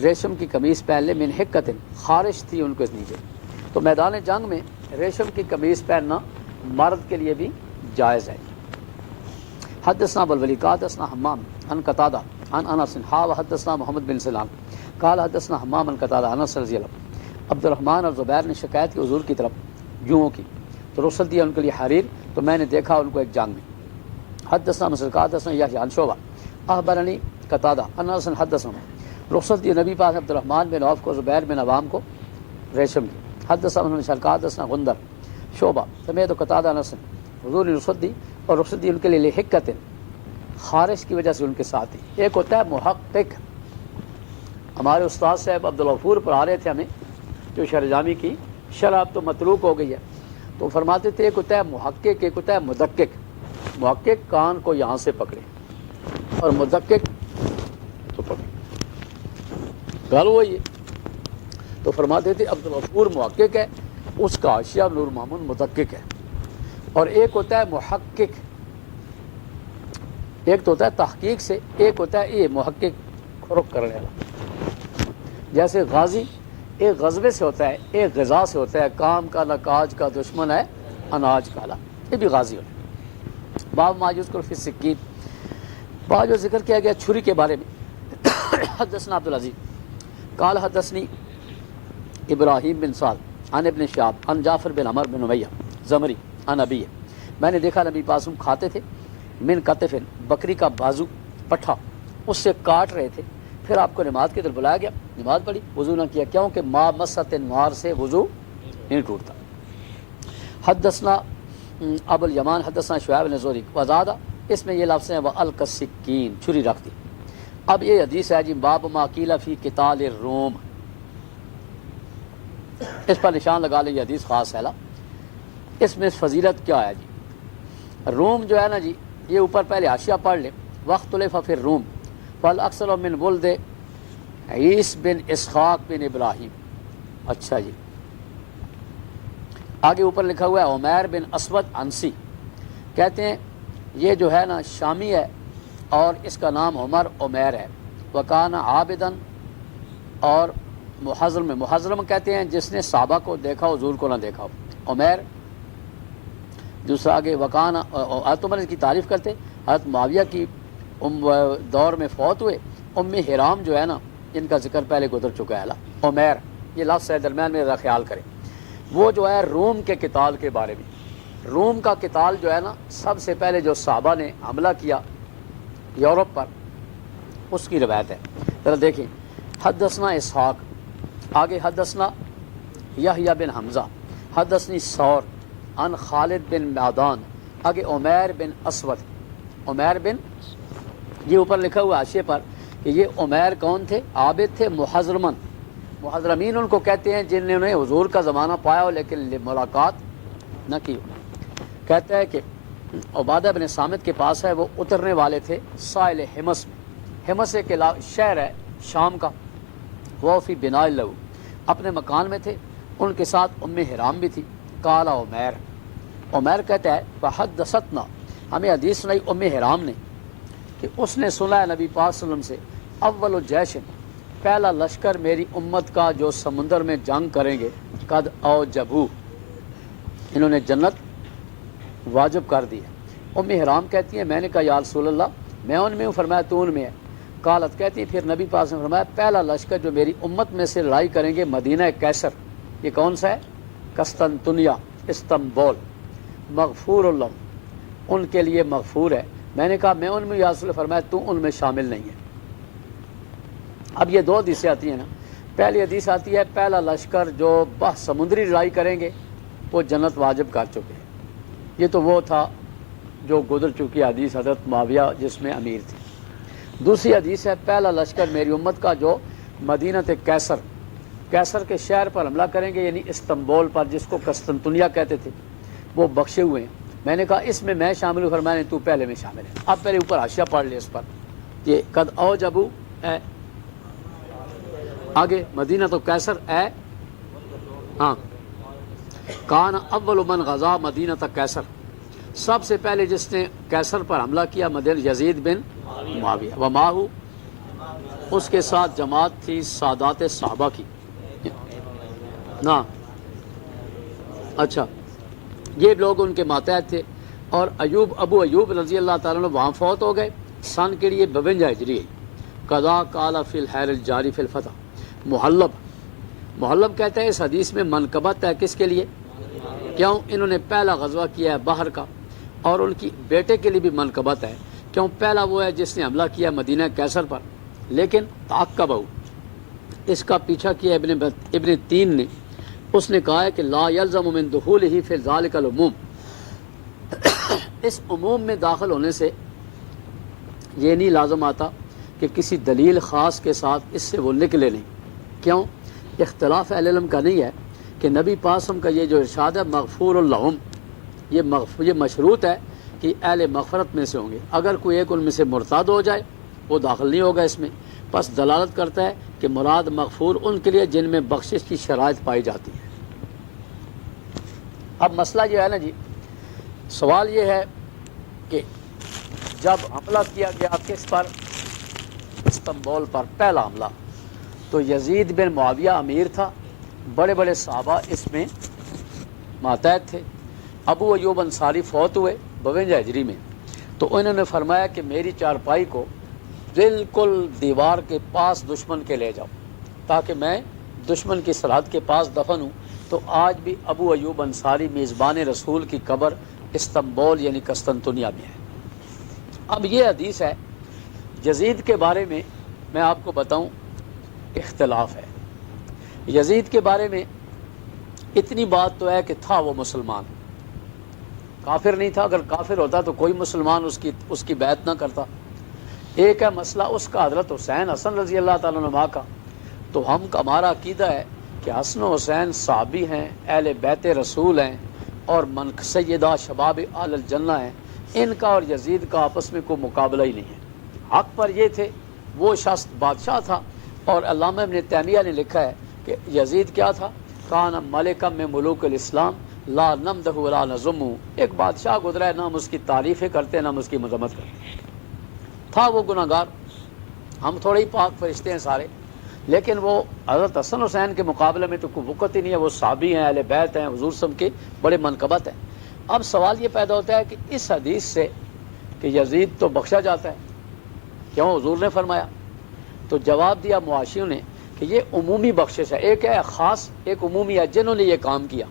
ریشم کی قمیص پہن لے، من حکت، خارش تھی ان کے نیچے. تو میدان جنگ میں ریشم کی قمیص پہننا مرد کے لیے بھی جائز ہے. حدثنا ابو الولید قال حدثنا حمام عن قتادہ عن انس حدثنا محمد بن سلام قال حدثنا حمام عن قتادہ انس رضی اللہ عنہ. عبد الرحمن اور زبیر نے شکایت کی حضور کی طرف جوؤں کی، تو رخصت دیا ان کے لیے حریر، تو میں نے دیکھا ان کو ایک جنگ میں. حدثنا مسلم قال حدثنا یحییٰ عن شعبہ اخبرنی قتادہ ان انس حدثنا، رخصت دی نبی پاک عبد الرحمن بن عوف کو، زبیر بن عوام کو ریشم کی. حدثنا مسلم قال حدثنا غندر شعبہ سمیت قتادہ انس، حضور نے رخصت دی، اور رخصت دی ان کے لیے حکت، خارش کی وجہ سے ان کے ساتھ تھی. ایک ہوتا ہے محقق، ہمارے استاد صاحب عبدالغفور پڑھا رہے تھے ہمیں، جو شرح جامی کی شرح اب تو متروک ہو گئی ہے، تو فرماتے تھے ایک ہوتا ہے محقق، ایک ہوتا ہے مدقق. محقق کان کو یہاں سے پکڑے اور مدقق تو پکڑے، گل وہی ہے. تو فرماتے تھے عبدالغفور محقق ہے، اس کا حاشیہ نور محمد مدقق ہے. اور ایک ہوتا ہے محقق، ایک تو ہوتا ہے تحقیق سے، ایک ہوتا ہے یہ محقق خرق کرنے والا. جیسے غازی ایک غزبے سے ہوتا ہے، ایک غذا سے ہوتا ہے، کام کا نہ کاج کا دشمن ہے اناج کالا، یہ بھی غازی ہوتا ہے. باب ما یذکر فی السکین، بعد جو ذکر کیا گیا چھری کے بارے میں. حدثنا عبدالعزیز قال حدثنی ابراہیم بن سعد عن ابن شہاب عن جعفر بن عمر بن امیہ زمری عن ابی، میں نے دیکھا نبی پاسم کھاتے تھے، من کتف، بکری کا بازو پٹھا، اس سے کاٹ رہے تھے. پھر آپ کو نماز کی طرف بلایا گیا، نماز پڑھی، وضو نہ کیا، کیوں کہ ما مست نار سے وضو نہیں ٹوٹتا. حدثنا ابو الیمان حدثنا شعیب بن زہری وزادہ، اس میں یہ لفظ ہیں والکسکین، چھری رکھ دی. اب یہ حدیث ہے جی باب ما قیل فی قتال الروم، اس پر نشان لگا لیں، یہ حدیث خاص ہے. اس میں فضیلت کیا ہے جی؟ روم جو ہے نا جی، یہ اوپر پہلے حاشیہ پڑھ لیں. واختلف فی الروم فالاکثر من ولد عیس بن اسحاق بن ابراہیم. اچھا جی، آگے اوپر لکھا ہوا ہے عمیر بن اسود عنسی، کہتے ہیں یہ جو ہے نا شامی ہے اور اس کا نام عمر عمیر ہے. وکان عابدن، اور محضرم کہتے ہیں جس نے صحابہ کو دیکھا حضور کو نہ دیکھا ہو. عمیر دوسرا آگے وکان، حضرت عمر کی تعریف کرتے، حضرت معاویہ کی دور میں فوت ہوئے. حرام جو ہے نا، ان کا ذکر پہلے گزر چکا ہے. عمیر یہ لفظ ہے، درمیان میں ذرا خیال کریں. وہ جو ہے روم کے قتال کے بارے میں، روم کا قتال جو ہے نا، سب سے پہلے جو صحابہ نے حملہ کیا یورپ پر، اس کی روایت ہے۔ ذرا دیکھیں، حدثنا اسحاق، آگے حدثنا یحییٰ بن حمزہ، حدثنی ثور عن خالد بن معدان، آگے عمیر بن اسود، عمیر بن، یہ اوپر لکھا ہوا حاشیے پر کہ یہ عمیر کون تھے؟ عابد تھے، محضرمن، محضرمین ان کو کہتے ہیں جنہوں نے حضور کا زمانہ پایا ہو لیکن ملاقات نہ کی ہو۔ کہتا ہے کہ عبادہ بن صامت کے پاس ہے، وہ اترنے والے تھے ساحل حمص میں، حمص ایک شہر ہے شام کا، وہ فی بناء لہو، اپنے مکان میں تھے، ان کے ساتھ ام حرام بھی تھی۔ قال عمیر، عمیر کہتا ہے فحدثتنا، ہمیں حدیث سنائی ام حرام نے کہ اس نے سنا ہے نبی پاک صلی اللہ علیہ وسلم سے، اول جیش، پہلا لشکر میری امت کا جو سمندر میں جنگ کریں گے، قد اوجبو، انہوں نے جنت واجب کر دی ہے۔ ام حرام کہتی ہے میں نے کہا یا رسول اللہ میں ان میں ہوں، فرمایا تو ان میں ہے۔ قالت کہتی ہے پھر نبی پاک نے فرمایا پہلا لشکر جو میری امت میں سے لڑائی کریں گے مدینہ کیسر، یہ کون سا ہے؟ قسطنطنیہ، استنبول، مغفور اللہ، ان کے لیے مغفور ہے۔ میں نے کہا میں ان میں، یا رسول اللہ، فرمایا تو ان میں شامل نہیں ہے۔ اب یہ دو حدیثیں آتی ہیں نا، پہلی حدیث آتی ہے پہلا لشکر جو سمندری لڑائی کریں گے وہ جنت واجب کر چکے ہیں، یہ تو وہ تھا جو گزر چکی حدیث حضرت معاویہ جس میں امیر تھی۔ دوسری حدیث ہے پہلا لشکر میری امت کا جو مدینہ کیسر، کیسر کے شہر پر حملہ کریں گے، یعنی استنبول پر، جس کو قسطنطنیہ کہتے تھے، وہ بخشے ہوئے ہیں۔ میں نے کہا اس میں میں شامل ہوں، فرمایا نہیں تو پہلے میں شامل ہے۔ اب پہلے اوپر حاشیہ پڑھ لے اس پر، یہ قد اوجبو ہے، آگے مدینہ تو کیسر ہے، ہاں، کان اول من غزا مدینہ تک کیسر، سب سے پہلے جس نے کیسر پر حملہ کیا مدینہ یزید بن معاویہ، وماہو، اس کے ساتھ جماعت تھی سادات صحابہ کی نا، اچھا یہ لوگ ان کے ماتحت تھے۔ اور ابو ایوب رضی اللہ تعالیٰ عنہ وہاں فوت ہو گئے، سن کے لیے 52 ہجری ہے۔ قضا قال فی الحیر الجاری فی الفتح، محلب کہتا ہے اس حدیث میں منقبت ہے کس کے لیے؟ کیوں؟ انہوں نے پہلا غزوہ کیا ہے باہر کا، اور ان کی بیٹے کے لیے بھی منقبت ہے، کیوں؟ پہلا وہ ہے جس نے حملہ کیا مدینہ کیسر پر، لیکن تعقبہ، اس کا پیچھا کیا ابن تین نے، اس نے کہا ہے کہ لا یلزم من دخولہ فی ذالک العموم، اس عموم میں داخل ہونے سے یہ نہیں لازم آتا کہ کسی دلیل خاص کے ساتھ اس سے وہ نکلے نہیں۔ کیوں؟ اختلاف اہل علم کا نہیں ہے کہ نبی پاسم کا یہ جو ارشاد ہے مغفور اللہم، یہ مشروط ہے کہ اہل مغفرت میں سے ہوں گے، اگر کوئی ایک ان میں سے مرتد ہو جائے وہ داخل نہیں ہوگا اس میں، بس دلالت کرتا ہے کہ مراد مغفور ان کے لیے جن میں بخشش کی شرائط پائی جاتی ہے۔ اب مسئلہ جو ہے نا جی، سوال یہ ہے کہ جب حملہ کیا گیا کس پر؟ استنبول پر، پہلا حملہ، تو یزید بن معاویہ امیر تھا، بڑے بڑے صحابہ اس میں ماتحت تھے۔ ابو ایوب انصاری فوت ہوئے 52 ہجری میں، تو انہوں نے فرمایا کہ میری چارپائی کو بالکل دیوار کے پاس دشمن کے لے جاؤ تاکہ میں دشمن کی سرحد کے پاس دفن ہوں۔ تو آج بھی ابو ایوب انصاری میزبان رسول کی قبر استنبول یعنی قسطنطنیہ میں ہے۔ اب یہ حدیث ہے یزید کے بارے میں، میں آپ کو بتاؤں اختلاف ہے۔ یزید کے بارے میں اتنی بات تو ہے کہ تھا وہ مسلمان، کافر نہیں تھا، اگر کافر ہوتا تو کوئی مسلمان اس کی بیعت نہ کرتا۔ ایک ہے مسئلہ اس کا حضرت حسین حسن رضی اللہ تعالیٰ عنہ کا، تو ہمارا عقیدہ ہے کہ حسن و حسین صحابی ہیں، اہل بیت رسول ہیں، اور سیدہ شباب اہل الجنہ ہیں، ان کا اور یزید کا آپس میں کوئی مقابلہ ہی نہیں ہے۔ حق پر یہ تھے، وہ شخص بادشاہ تھا، اور علامہ ابن تیمیہ نے لکھا ہے کہ یزید کیا تھا؟ کان ملکا من ملوک الاسلام لا نمدہ ولا نظمہ، ایک بادشاہ گزرا ہے، نہ ہم اس کی تعریفیں کرتے نہ ہم اس کی مذمت کرتے، تھا وہ گناہ گار، ہم تھوڑے ہی پاک فرشتے ہیں سارے، لیکن وہ حضرت حسن حسین کے مقابلے میں تو کوئی وقت ہی نہیں ہے، وہ صحابی ہیں، اہل بیت ہیں، حضور صلی اللہ علیہ وسلم کے بڑے منقبت ہیں۔ اب سوال یہ پیدا ہوتا ہے کہ اس حدیث سے کہ یزید تو بخشا جاتا ہے، کیوں؟ حضور نے فرمایا، تو جواب دیا معاشیوں نے کہ یہ عمومی بخشش ہے، ایک ہے خاص، ایک عمومی ہے جنہوں نے یہ کام کیا.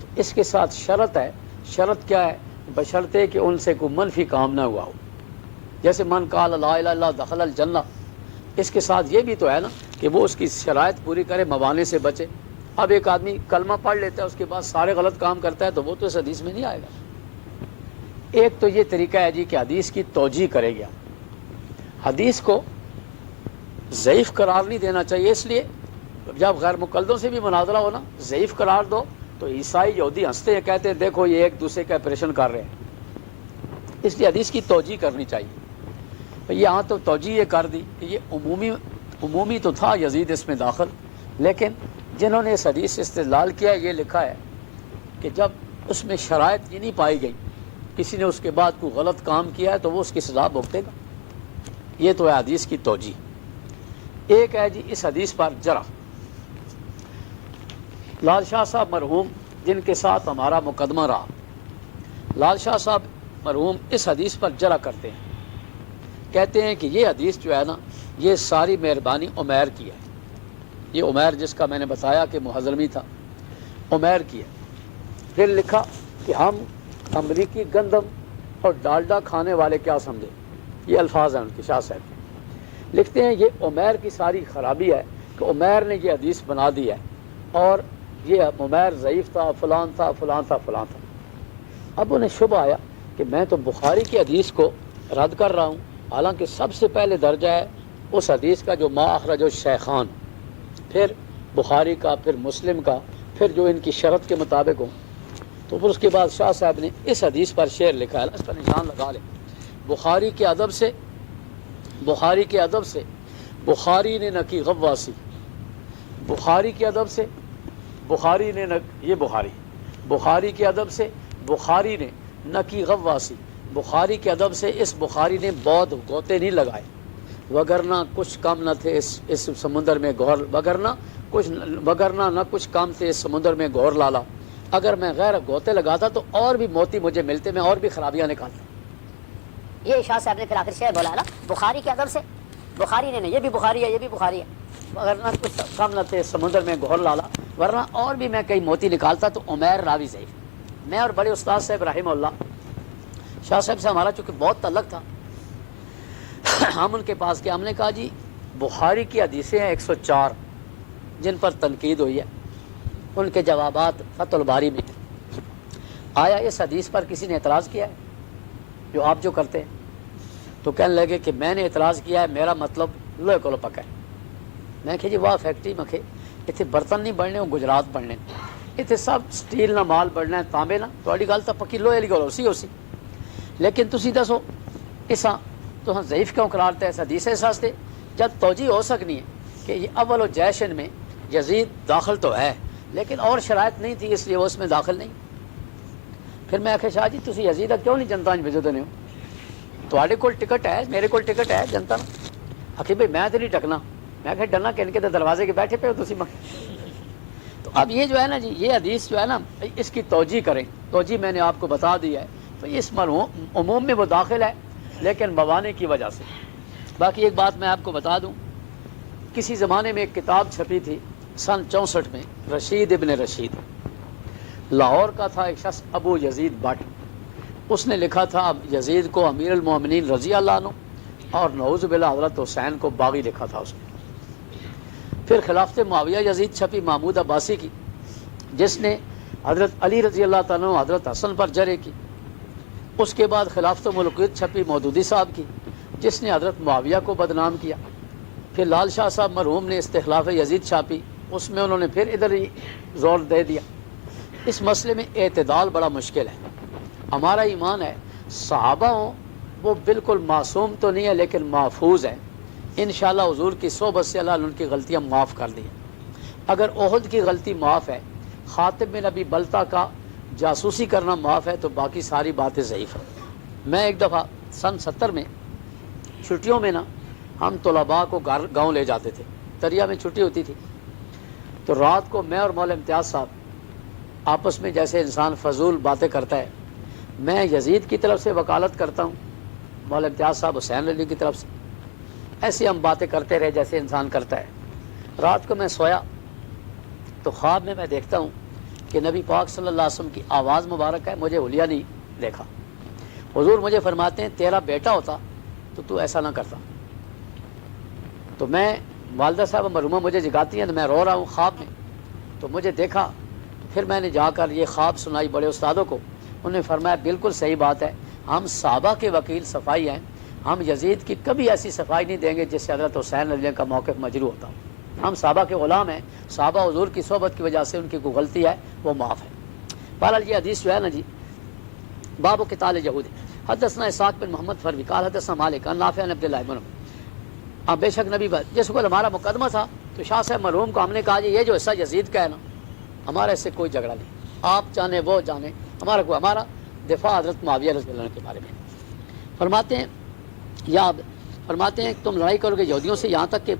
تو اس کے ساتھ شرط ہے. شرط کیا ہے؟ بشرطے کہ ان سے کوئی منفی کام نہ ہوا ہو. جیسے من قال لا الہ الا اللہ دخل الجنہ، اس کے ساتھ یہ بھی تو ہے نا کہ وہ اس کی شرائط پوری کرے، موانع سے بچے. اب ایک آدمی کلمہ پڑھ لیتا ہے اس کے بعد سارے غلط کام کرتا ہے تو وہ تو اس حدیث میں نہیں آئے گا. ایک تو یہ طریقہ ہے جی کہ حدیث کی توجیہ کرے گیا. حدیث کو ضعیف قرار نہیں دینا چاہیے، اس لیے جب غیر مقلدوں سے بھی مناظرہ ہو نا، ضعیف قرار دو تو عیسائی یہودی ہنستے ہیں، کہتے ہیں دیکھو یہ ایک دوسرے کا آپریشن کر رہے ہیں. اس لیے حدیث کی توجیہ کرنی چاہیے. یہاں تو توجیہ یہ کر دی کہ یہ عمومی تو تھا یزید اس میں داخل، لیکن جنہوں نے اس حدیث سے استدلال کیا ہے یہ لکھا ہے کہ جب اس میں شرائط یہ نہیں پائی گئی، کسی نے اس کے بعد کوئی غلط کام کیا ہے تو وہ اس کی سزا بھگتے گا. یہ تو ہے حدیث کی توجیہ. ایک ہے جی اس حدیث پر جرح. لال شاہ صاحب مرحوم جن کے ساتھ ہمارا مقدمہ رہا، لال شاہ صاحب مرحوم اس حدیث پر جرح کرتے ہیں. کہتے ہیں کہ یہ حدیث جو ہے نا یہ ساری مہربانی عمیر کی ہے. یہ عمیر جس کا میں نے بتایا کہ محضرمی تھا، عمیر کی ہے. پھر لکھا کہ ہم امریکی گندم اور ڈالڈا کھانے والے کیا سمجھے. یہ الفاظ ہیں ان کے. شاہ صاحب لکھتے ہیں یہ عمیر کی ساری خرابی ہے کہ عمیر نے یہ حدیث بنا دی ہے، اور یہ عمیر ضعیف تھا، فلان تھا فلان تھا فلان تھا. اب انہیں شبہ آیا کہ میں تو بخاری کی حدیث کو رد کر رہا ہوں، حالانکہ سب سے پہلے درجہ ہے اس حدیث کا جو ما اخرج الشیخان، پھر بخاری کا، پھر مسلم کا، پھر جو ان کی شرط کے مطابق ہو. تو پھر اس کے بعد شاہ صاحب نے اس حدیث پر شعر لکھا ہے، اس پر نشان لگا لیں. بخاری کے ادب سے بخاری نے نہ کی غواصی. بخاری کے ادب سے بخاری نے یہ بخاری کے ادب سے بخاری نے نہ کی غواصی. بخاری کے ادب سے اس بخاری نے بہت غوطے نہیں لگائے، وگرنہ کچھ کم نہ تھے اس سمندر میں گور، وگرنہ نہ کچھ کم تھے اس سمندر میں گور لالا. اگر میں غیر غوطے لگاتا تو اور بھی موتی مجھے ملتے، میں اور بھی خرابیاں نکالتا. یہ شاہ صاحب نے پھر آخر شعر بولا نا، بخاری کے ادب سے بخاری نے یہ بھی بخاری ہے، یہ بھی بخاری ہے. وگرنہ کچھ کم نہ تھے سمندر میں گور لالا، ورنہ اور بھی میں کئی موتی نکالتا. تو عمیر راوی ضعیف. میں اور بڑے استاد صاحب رحمہ اللہ شاہ صاحب سے ہمارا چونکہ بہت تعلق تھا، ہم ان کے پاس گئے. ہم نے کہا جی بخاری کی حدیثیں ہیں 104 جن پر تنقید ہوئی ہے، ان کے جوابات فتح الباری میں. آیا اس حدیث پر کسی نے اعتراض کیا ہے جو آپ جو کرتے ہیں؟ تو کہنے لگے کہ میں نے اعتراض کیا ہے، میرا مطلب لوہے کو پکا ہے. میں کہ جی واہ فیکٹری مکھے اتنے برتن نہیں بڑھنے، وہ گجرات بڑھنے، اتنے سب سٹیل نہ مال بڑھنا ہے، تانبے نہ. تھوڑی گل تو پکی لوہے والی گل ہو سی. لیکن تسی دسو اساں تو ضعیف کیوں قرار دے اس حدیث احساس دے، جب توجہ ہو سکنی ہے کہ یہ اول و جیشن میں یزید داخل تو ہے لیکن اور شرائط نہیں تھی، اس لیے وہ اس میں داخل نہیں. پھر میں آخیا شاہ جی تسی یزید کیوں نہیں جنتا بھیجتے نہیں ہو؟ تھوڑے کول ٹکٹ ہے، میرے کول ٹکٹ ہے جنتا. آخر بھائی میں تو نہیں ٹکنا. میں کہ ڈرنا کہ ان کے دروازے کے بیٹھے پہ ہو تسی. تو اب یہ جو ہے نا جی یہ حدیث جو ہے نا اس کی توجہ کریں. توجہ میں نے آپ کو بتا دی ہے. تو اس عموم میں وہ داخل ہے لیکن موانع کی وجہ سے. باقی ایک بات میں آپ کو بتا دوں، کسی زمانے میں ایک کتاب چھپی تھی سن 64 میں، رشید ابن رشید، لاہور کا تھا ایک شخص ابو یزید بٹ. اس نے لکھا تھا یزید کو امیر المومنین رضی اللہ عنہ اور نعوذ باللہ حضرت حسین کو باغی لکھا تھا اس نے. پھر خلافت معاویہ یزید چھپی محمود عباسی کی، جس نے حضرت علی رضی اللہ تعالیٰ عنہ حضرت حسن پر جرح کی. اس کے بعد خلافت ملوکیت چھپی مودودی صاحب کی، جس نے حضرت معاویہ کو بدنام کیا. پھر لال شاہ صاحب مرحوم نے استخلاف یزید چھاپی، اس میں انہوں نے پھر ادھر ہی زور دے دیا. اس مسئلے میں اعتدال بڑا مشکل ہے. ہمارا ایمان ہے صحابہ ہوں وہ بالکل معصوم تو نہیں ہے لیکن محفوظ ہے. انشاءاللہ حضور کی صحبت سے اللہ نے ان کی غلطیاں معاف کر دی. اگر احد کی غلطی معاف ہے، خاطب بن نبی بلتا کا جاسوسی کرنا معاف ہے، تو باقی ساری باتیں ضعیف ہیں. میں ایک دفعہ سن 70 میں چھٹیوں میں نا ہم طلباء کو گاؤں لے جاتے تھے. دریا میں چھٹی ہوتی تھی تو رات کو میں اور مولا امتیاز صاحب آپس میں جیسے انسان فضول باتیں کرتا ہے، میں یزید کی طرف سے وکالت کرتا ہوں، مولا امتیاز صاحب حسین علی کی طرف سے. ایسے ہم باتیں کرتے رہے جیسے انسان کرتا ہے. رات کو میں سویا تو خواب میں دیکھتا ہوں کہ نبی پاک صلی اللہ علیہ وسلم کی آواز مبارک ہے، مجھے حلیہ نہیں دیکھا۔ حضور مجھے فرماتے ہیں تیرا بیٹا ہوتا تو ایسا نہ کرتا۔ تو میں والدہ صاحب مرحومہ مجھے جگاتی ہیں تو میں رو رہا ہوں خواب میں، تو مجھے دیکھا، تو پھر میں نے جا کر یہ خواب سنائی بڑے استادوں کو، انہوں نے فرمایا بالکل صحیح بات ہے، ہم صحابہ کے وکیل صفائی ہیں، ہم یزید کی کبھی ایسی صفائی نہیں دیں گے جس سے حضرت حسین علیہ کا موقف مجروح ہوتا ہو۔ ہم صحابہ کے غلام ہیں، صحابہ حضور کی صحبت کی وجہ سے ان کی کوئی غلطی ہے وہ معاف ہے۔ بہرحال یہ حدیث جو ہے نا جی، باب قتال یہود، حدثنا اسحاق بن محمد فروی قال حدثنا مالک عن نافع عن عبد اللہ بن عمر۔ بے شک نبی جس کو ہمارا مقدمہ تھا تو شاہ صاحب مرحوم کو ہم نے کہا جی یہ جو حصہ یزید کا ہے نا، ہمارا اس سے کوئی جھگڑا نہیں، آپ جانے وہ جانے، ہمارا دفاع حضرت معاویہ رضی اللہ عنہ کے بارے میں۔ فرماتے ہیں تم لڑائی کرو گے یہودیوں سے یہاں تک کہ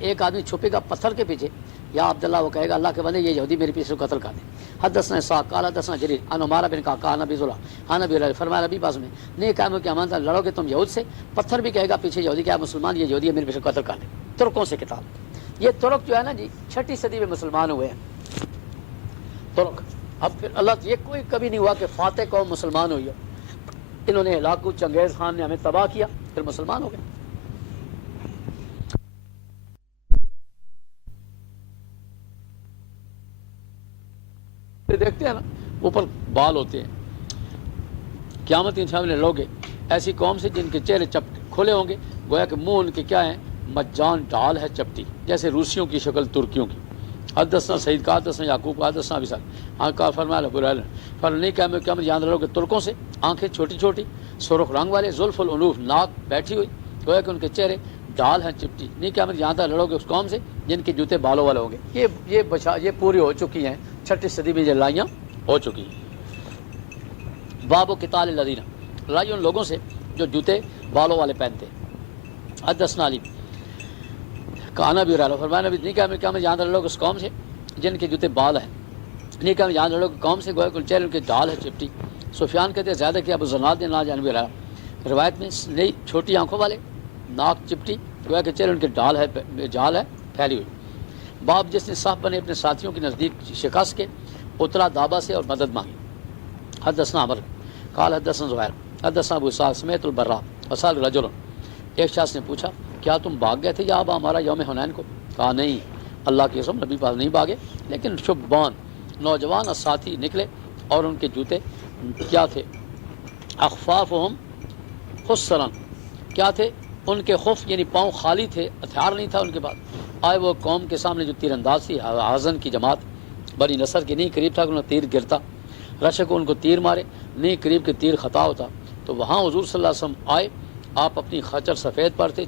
ایک آدمی چھپے گا پتھر کے پیچھے، یا عبداللہ وہ کہے گا اللہ کے بندے یہ یہودی میرے پیچھے قتل کر دیں۔ حدثنا اسحاق قال حدثنا جرير عن عمارہ بن قعقاع عن ابي زرعہ عن ابي هريرہ فرمایا نبی پاس میں نہیں کہا کہ امان لڑو گے تم یہود سے، پتھر بھی کہے گا پیچھے یہودی کیا مسلمان یہ یہودی میرے پیچھے قتل کر دیں۔ ترکوں سے کتاب، یہ ترک جو ہے نا جی 6 صدی میں مسلمان ہوئے ہیں ترک۔ اب پھر اللہ یہ کوئی کبھی نہیں ہوا کہ فاتح قوم مسلمان ہوئی ہو، انہوں نے ہلاکو چنگیز خان نے ہمیں تباہ کیا پھر مسلمان ہو گئے۔ دیکھتے ہیں نا اوپر بال ہوتے ہیں، قیامت ان سامنے لوگ ایسی قوم سے جن کے چہرے کھلے ہوں گے، گویا کہ منہ ان کے کیا ہیں مجان ڈال ہے چپٹی، جیسے روسیوں کی شکل ترکیوں کی۔ حدثنا سعید قال حدثنا یعقوب قال حدثنا ابی سعد قال فرمایا ابو ہریرہ فرمایا قیامت یاد رہو کہ ترکوں سے آنکھیں چھوٹی چھوٹی سرخ رنگ والے، زلف الانوف ناک بیٹھی ہوئی، گویا کہ ان کے چہرے ڈال ہیں چپٹی، نہیں قیامت یہاں تک لڑو گے اس قوم سے جن کے جوتے بالوں والے ہوں گے۔ یہ پوری ہو چکی ہیں 6 صدی میں، یہ لڑائیاں ہو چکی ہیں۔ باب و قتال الذین، لڑائی ان لوگوں سے جو جوتے بالوں والے پہنتے۔ حدثنا علی کانا بھی رہا فرمایا نبی نہیں کہا میں یہاں لڑو اس قوم سے جن کے جوتے بال ہیں، نہیں کہا یہاں لڑو قوم سے گویا کہ چہرے ان کے ڈال ہے چپٹی۔ سفیان کہتے ہیں زیادہ کیا ابو زناد نے نہ جانبی رہا، روایت میں نہیں چھوٹی آنکھوں والے ناک چپٹی، گویا کہ چہرے ان کے جال ہے پھیلی ہوئی۔ باب جس نے صاحب بنے اپنے ساتھیوں کے نزدیک شکست کے اترا دابا سے اور مدد مانگی۔ حدثنا عمر قال حدثنا زہیر حدثنا ابو اسحاق سمیت البراء وسال رجل، ایک شخص نے پوچھا کیا تم بھاگ گئے تھے یا ابا ہمارا یوم حنین کو؟ کہا نہیں اللہ کی قسم نبی پاس نہیں بھاگے، لیکن شبان نوجوان اور ساتھی نکلے اور ان کے جوتے کیا تھے اخفافہم خسرن، کیا تھے ان کے خف یعنی پاؤں خالی تھے، ہتھیار نہیں تھا ان کے پاس۔ آئے وہ قوم کے سامنے جو تیر انداز تھی حازن کی جماعت بنی نصر کی، نہیں قریب تھا کہ انہیں تیر گرتا، رشک ان کو تیر مارے، نہیں قریب کے تیر خطا ہوتا۔ تو وہاں حضور صلی اللہ علیہ وسلم آئے، آپ اپنی خچر سفید پر تھے،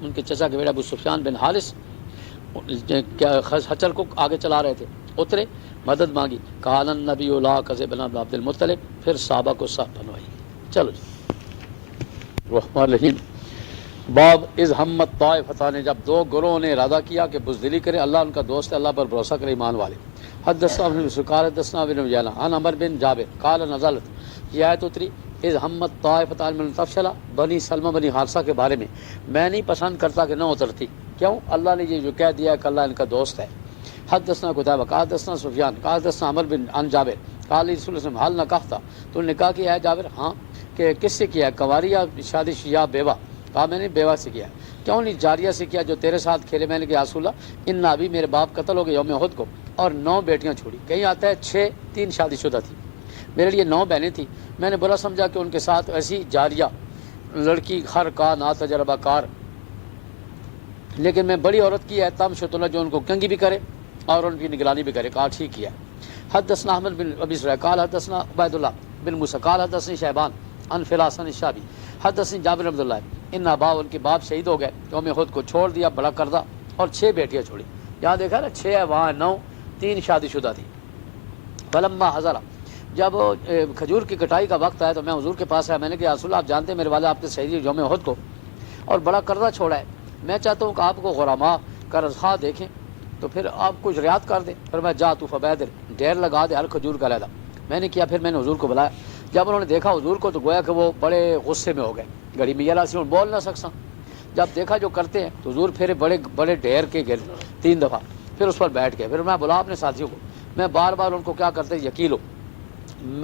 ان کے چچا کے بیٹا ابو سفیان بن حارث خچر کو آگے چلا رہے تھے، اترے مدد مانگی، قال النبی لا کذب بن عبد المطلب، پھر صحابہ کو صف بنوائی۔ چلو جی الرحمن الرحیم۔ باب از ہمت طائفتان، جب 2 گروہوں نے ارادہ کیا کہ بزدلی کرے، اللہ ان کا دوست ہے، اللہ پر بھروسہ کرے ایمان والے۔ حدثنا ابن مسعود حدثنا ابن عجلہ عن عمر بن جابر قال نزلت، یہ آیت اتری از ہمت طائفتان من تفشلا، بنی سلمہ بنی حارثہ کے بارے میں نہیں پسند کرتا کہ نہ اترتی، کیوں؟ اللہ نے یہ جو کہہ دیا ہے کہ اللہ ان کا دوست ہے۔ حدثنا قتیبہ قال حدثنا سفیان قال حدثنا عمر بن عن جابر قال رسول اللہ حال نہ کہتا، تو انہوں نے کہا کہ ہے جابر ہاں، کہ کس سے کیا ہے، کنواری یا شادی یا بیوہ؟ کہا میں نے بیوہ سے کیا ہے۔ کیوں نہیں جاریہ سے کیا جو تیرے ساتھ کھیلے؟ میں نے کہا رسول اللہ ان ابھی میرے باپ قتل ہو گئے یوم احد کو، اور 9 بیٹیاں چھوڑی، کہیں آتا ہے 6 3 شادی شدہ تھی، میرے لیے 9 بہنیں تھیں، میں نے برا سمجھا کہ ان کے ساتھ ایسی جاریہ لڑکی خر کا نا تجربہ کار، لیکن میں بڑی عورت کی ہے تم شتلہ جو ان کو کنگھی بھی کرے اور ان کی نگرانی بھی کرے۔ کہا ٹھیک کیا۔ حدثنا احمد بن ابی سرح قال حدثنا عبید اللہ بن موسیٰ قال حدثنی شیبان عن فلاس عن الشعبی حدثنی جابر بن عبداللہ ان ابا، ان کے باپ شہید ہو گئے، یوم احد کو چھوڑ دیا بڑا کردہ، اور 6 بیٹیاں چھوڑی۔ یہاں دیکھا نا 6 ہے، وہاں 9، 3 شادی شدہ تھی۔ فلما حضر، جب کھجور کی کٹائی کا وقت آیا تو میں حضور کے پاس آیا، میں نے کہا رسول اللہ آپ جانتے ہیں میرے والد آپ کے شہید یوم احد کو اور بڑا قرضہ چھوڑا ہے، میں چاہتا ہوں کہ آپ کو غرما کا رضا دیکھیں تو پھر آپ کچھ رعایت کر دیں۔ پھر میں جا تو فبیدر، ڈھیر لگا دے ہر کھجور کا علیحدہ۔ میں نے کیا، پھر میں نے حضور کو بلایا، جب انہوں نے دیکھا حضور کو تو گویا کہ وہ بڑے غصے میں ہو گئے، گھڑی میں یلا سی بول نہ سکساں، جب دیکھا جو کرتے ہیں تو حضور پھر بڑے بڑے ڈھیر کے گر 3 دفعہ، پھر اس پر بیٹھ گئے. پھر میں بلا اپنے ساتھیوں کو، میں بار بار ان کو کیا کرتے یقین ہو